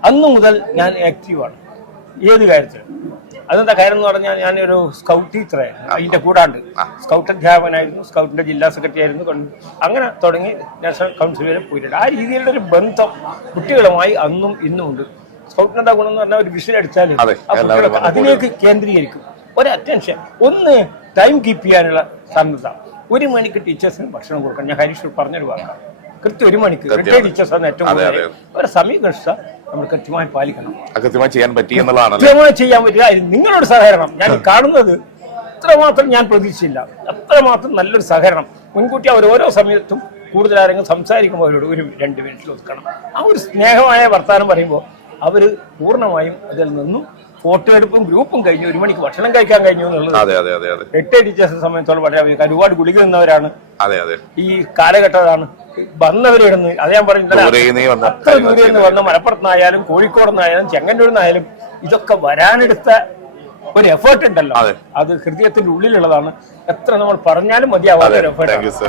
അന്നു മുതൽ ഞാൻ ആക്റ്റീവാണ് ഏത് കാര്യത്തിലും. അതെന്താ കാര്യം എന്ന് പറഞ്ഞാൽ ഞാനൊരു സ്കൗട്ട് ടീച്ചറെ അതിന്റെ കൂടാണ്ട് സ്കൗട്ട് അധ്യാപകനായിരുന്നു, സ്കൗട്ടിന്റെ ജില്ലാ സെക്രട്ടറി ആയിരുന്നു. അങ്ങനെ തുടങ്ങി നാഷണൽ കൗൺസിൽ വരെ പോയിട്ടുണ്ട്. ആ രീതിയിലുള്ള ഒരു ബന്ധം കുട്ടികളുമായി അന്നും ഇന്നും ഉണ്ട്. സ്കൗട്ടിന് എന്താ ഗുണം എന്ന് പറഞ്ഞാൽ ഒരു വിസിൽ അടിച്ചാൽ അതിലേക്ക് കേന്ദ്രീകരിക്കും. ഒരു അറ്റൻഷൻ, ഒന്ന് ടൈം കീപ്പ് ചെയ്യാനുള്ള സന്നദ്ധ. 1 മണിക്ക് ടീച്ചേഴ്സിന് ഭക്ഷണം കൊടുക്കണം. ഞാൻ ഹരീഷ് പറഞ്ഞൊരു വാക്കാണ്. കൃത്യം 1 മണിക്ക് റിട്ടയർഡ് ടീച്ചേഴ്സാണ് ഏറ്റവും കൂടുതൽ. ഒരു സമയനിഷ്ഠ നമ്മൾ കൃത്യമായി പാലിക്കണം. കൃത്യമായി ചെയ്യാൻ പറ്റിയെന്നുള്ളതാണ്. കൃത്യമായി ചെയ്യാൻ പറ്റുക. നിങ്ങളുടെ സഹകരണം ഞാൻ കാണുന്നത് ഇത്രമാത്രം ഞാൻ പ്രതീക്ഷിച്ചില്ല. അത്രമാത്രം നല്ലൊരു സഹകരണം. മുൻകൂട്ടി അവർ ഓരോ സമയത്തും കൂടുതൽ ആരെങ്കിലും സംസാരിക്കുമ്പോൾ അവരോട് ഒരു 2 മിനിറ്റിൽ ഒതുക്കണം. ആ ഒരു സ്നേഹമായ വർത്താനം പറയുമ്പോൾ അവർ പൂർണ്ണമായും അതിൽ നിന്നും ഫോട്ടോ എടുപ്പും ഗ്രൂപ്പും കഴിഞ്ഞു 1 മണിക്ക് ഭക്ഷണം കഴിക്കാൻ കഴിഞ്ഞു എന്നുള്ളത് 8 ടീച്ചേഴ്സിനെ സംബന്ധിച്ചോളം വളരെ ഒരുപാട് ഗുളിക നിന്നവരാണ്. ഈ കാലഘട്ടമാണ് വന്നവരിടുന്ന്. അത് ഞാൻ പറയുന്നത് അത്ര ദൂരെ നിന്ന് വന്ന മലപ്പുറത്തുനിന്നായാലും കോഴിക്കോടുനിന്നായാലും ചെങ്ങന്നൂരിൽ ഇതൊക്കെ വരാനെടുത്ത ഒരു എഫേർട്ട് ഉണ്ടല്ലോ, അത് ഹൃദയത്തിന്റെ ഉള്ളിലുള്ളതാണ്. എത്ര നമ്മൾ പറഞ്ഞാലും മതിയാവാത്ത ഒരു എഫേർട്ട്.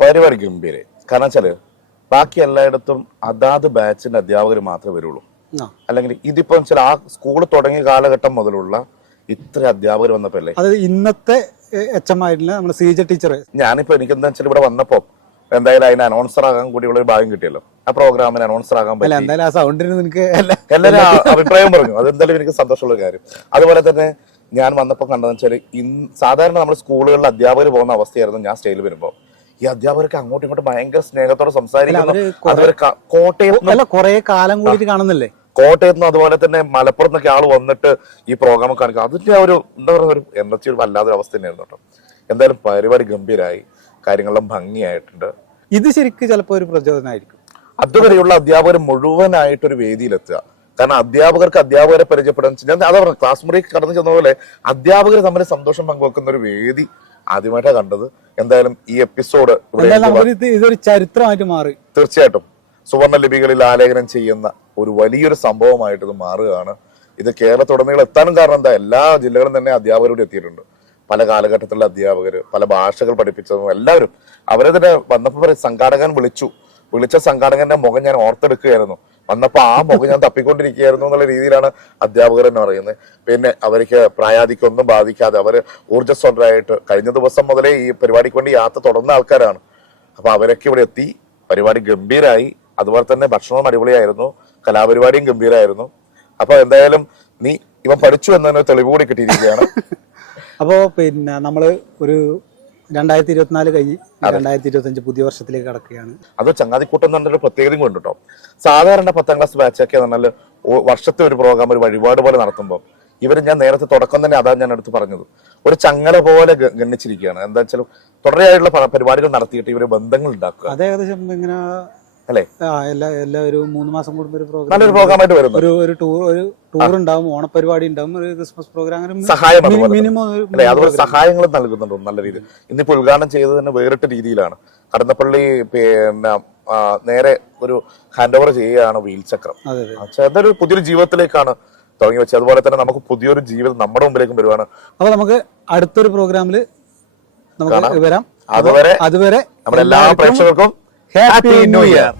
പരിപാടി ഗംഭീര. കാരണം വെച്ചാല് ബാക്കി എല്ലായിടത്തും അതാത് ബാച്ചിന്റെ അധ്യാപകർ മാത്രമേ വരുള്ളൂ. അല്ലെങ്കിൽ ഇതിപ്പോ ചില ആ സ്കൂൾ തുടങ്ങിയ കാലഘട്ടം മുതലുള്ള ഇത്ര അധ്യാപകർ വന്നപ്പോ അല്ലേ, അത് ഇന്നത്തെ നമ്മുടെ CJ ടീച്ചർ. ഞാനിപ്പോ എനിക്ക് എന്താ വെച്ചാൽ ഇവിടെ വന്നപ്പോ എന്തായാലും അതിന് അനൗൺസർ ആകാൻ കൂടിയുള്ള ഒരു ഭാഗ്യം കിട്ടിയല്ലോ. ആ പ്രോഗ്രാമിന് അനൗൺസർ ആകാൻ പറ്റി. എല്ലാവരും അഭിപ്രായം പറഞ്ഞു. അതെന്തായാലും എനിക്ക് സന്തോഷമുള്ള കാര്യം. അതുപോലെ തന്നെ ഞാൻ വന്നപ്പോൾ കണ്ടതെന്ന് വെച്ചാൽ സാധാരണ നമ്മൾ സ്കൂളുകളിൽ അധ്യാപകർ പോകുന്ന അവസ്ഥയായിരുന്നു. ഞാൻ സ്റ്റേജിൽ വരുമ്പോൾ ഈ അധ്യാപകർക്ക് അങ്ങോട്ടും ഇങ്ങോട്ടും ഭയങ്കര സ്നേഹത്തോടെ സംസാരിക്കുന്നു. കോട്ടയത്ത് കുറെ കാലം കൂടി കാണുന്നില്ലേ, കോട്ടയത്ത് നിന്നും അതുപോലെ തന്നെ മലപ്പുറത്ത് നിന്നൊക്കെ ആള് വന്നിട്ട് ഈ പ്രോഗ്രാം കാണിക്കുക. അതിന്റെ ഒരു എന്താ പറയുക, ഒരു എനർജി ഒരു വല്ലാതൊരു അവസ്ഥ തന്നെയായിരുന്നു കേട്ടോ. എന്തായാലും പരിപാടി ഗംഭീരായി, കാര്യങ്ങളെല്ലാം ഭംഗിയായിട്ടുണ്ട്. ഇത് ശരിക്കും ചിലപ്പോൾ ഒരു പ്രചോദനമായിരിക്കും. അതുവരെയുള്ള അധ്യാപകർ മുഴുവനായിട്ടൊരു വേദിയിലെത്തുക. കാരണം അധ്യാപകർക്ക് അധ്യാപകരെ പരിചയപ്പെടാൻ, ഞാൻ അതാ പറഞ്ഞു, ക്ലാസ് മുറി കടന്നു ചെന്ന പോലെ അധ്യാപകർ തമ്മിൽ സന്തോഷം പങ്കുവെക്കുന്ന ഒരു വേദി ആദ്യമായിട്ടാണ് കണ്ടത്. എന്തായാലും ഈ എപ്പിസോഡ് ഇതൊരു ചരിത്രമായിട്ട് മാറി. തീർച്ചയായിട്ടും സുവർണ്ണ ലിപികളിൽ ആലേഖനം ചെയ്യുന്ന ഒരു വലിയൊരു സംഭവമായിട്ട് ഇത് മാറുകയാണ്. ഇത് കേരളത്തുടനീളം എത്താനും കാരണം എന്താ, എല്ലാ ജില്ലകളും തന്നെ അധ്യാപകരോട് എത്തിയിട്ടുണ്ട്. പല കാലഘട്ടത്തിലുള്ള അധ്യാപകർ, പല ഭാഷകൾ പഠിപ്പിച്ചതും എല്ലാവരും. അവരെ തന്നെ വന്നപ്പോൾ സംഘാടകൻ വിളിച്ച സംഘാടകന്റെ മുഖം ഞാൻ ഓർത്തെടുക്കുകയായിരുന്നു. വന്നപ്പോ ആ മുഖം ഞാൻ തപ്പിക്കൊണ്ടിരിക്കുകയായിരുന്നു എന്നുള്ള രീതിയിലാണ് അധ്യാപകർ എന്ന് പറയുന്നത്. പിന്നെ അവർക്ക് പ്രായാധിക്യമൊന്നും ബാധിക്കാതെ അവര് ഊർജ്ജസ്വലരായിട്ട് കഴിഞ്ഞ ദിവസം മുതലേ ഈ പരിപാടിക്ക് വേണ്ടി യാത്ര തുടർന്ന ആൾക്കാരാണ്. അപ്പൊ അവരൊക്കെ ഇവിടെ എത്തി. പരിപാടി ഗംഭീരായി. അതുപോലെ തന്നെ ഭക്ഷണവും അടിപൊളിയായിരുന്നു, കലാപരിപാടിയും ഗംഭീരായിരുന്നു. അപ്പൊ എന്തായാലും ഇവൻ പഠിച്ചു എന്നതിന് തെളിവ് കൂടി കിട്ടിയിരിക്കുകയാണ്. അപ്പോ പിന്നെ നമ്മള് ഒരു 2024 കഴിഞ്ഞ് 2025 പുതിയ വർഷത്തിലേക്ക് കടക്കുകയാണ്. അത് ചങ്ങാതിക്കൂട്ടം എന്ന് പറഞ്ഞൊരു പ്രത്യേകതയും കൊണ്ട് കേട്ടോ. സാധാരണ 10ാം ക്ലാസ് ബാച്ചൊക്കെ പറഞ്ഞാൽ വർഷത്തെ ഒരു പ്രോഗ്രാം ഒരു വഴിപാട് പോലെ നടത്തുമ്പോൾ ഞാൻ നേരത്തെ തുടക്കം തന്നെ അതാണ് ഞാൻ എടുത്ത് പറഞ്ഞത്, ഒരു ചങ്ങല പോലെ ഗണ്ണിച്ചിരിക്കുകയാണ്. എന്താ വെച്ചാൽ തുടരെയായിട്ടുള്ള പരിപാടികൾ നടത്തിയിട്ട് ഇവര് ബന്ധങ്ങൾ ഉണ്ടാക്കുക. അത് ഏകദേശം ഇങ്ങനെ അല്ലേ, എല്ലാ ഒരു 3 മാസം കൂടുമ്പോൾ ഒരു പ്രോഗ്രാം, നല്ലൊരു പ്രോഗ്രാമായിട്ട് വരുന്നു. ഒരു ടൂർ ഉണ്ടാവും, ഓണപരിപാടി ഉണ്ടാവും, ഒരു ക്രിസ്മസ് പ്രോഗ്രാം, സഹായം അല്ലേ, അതുപോലെ സഹായങ്ങൾ നൽകുന്നുണ്ടോ നല്ല രീതിയിൽ. ഇന്നിപ്പോ ഉദ്ഘാടനം ചെയ്തത് തന്നെ വേറിട്ട രീതിയിലാണ്. കടന്നപ്പള്ളി പിന്നെ നേരെ ഒരു ഹാൻഡ് ഓവർ ചെയ്യുകയാണ് വീൽ ചക്രം. അതൊരു പുതിയൊരു ജീവിതത്തിലേക്കാണ് തുടങ്ങി വെച്ചത്. അതുപോലെ തന്നെ നമുക്ക് പുതിയൊരു ജീവിതം നമ്മുടെ മുമ്പിലേക്കും വരുവാണ്. അപ്പൊ നമുക്ക് അടുത്തൊരു പ്രോഗ്രാമിൽ നമുക്ക് വരാം. അതുവരെ നമ്മുടെ എല്ലാ പ്രേക്ഷകർക്കും ഹാപ്പി ന്യൂ ഇയർ.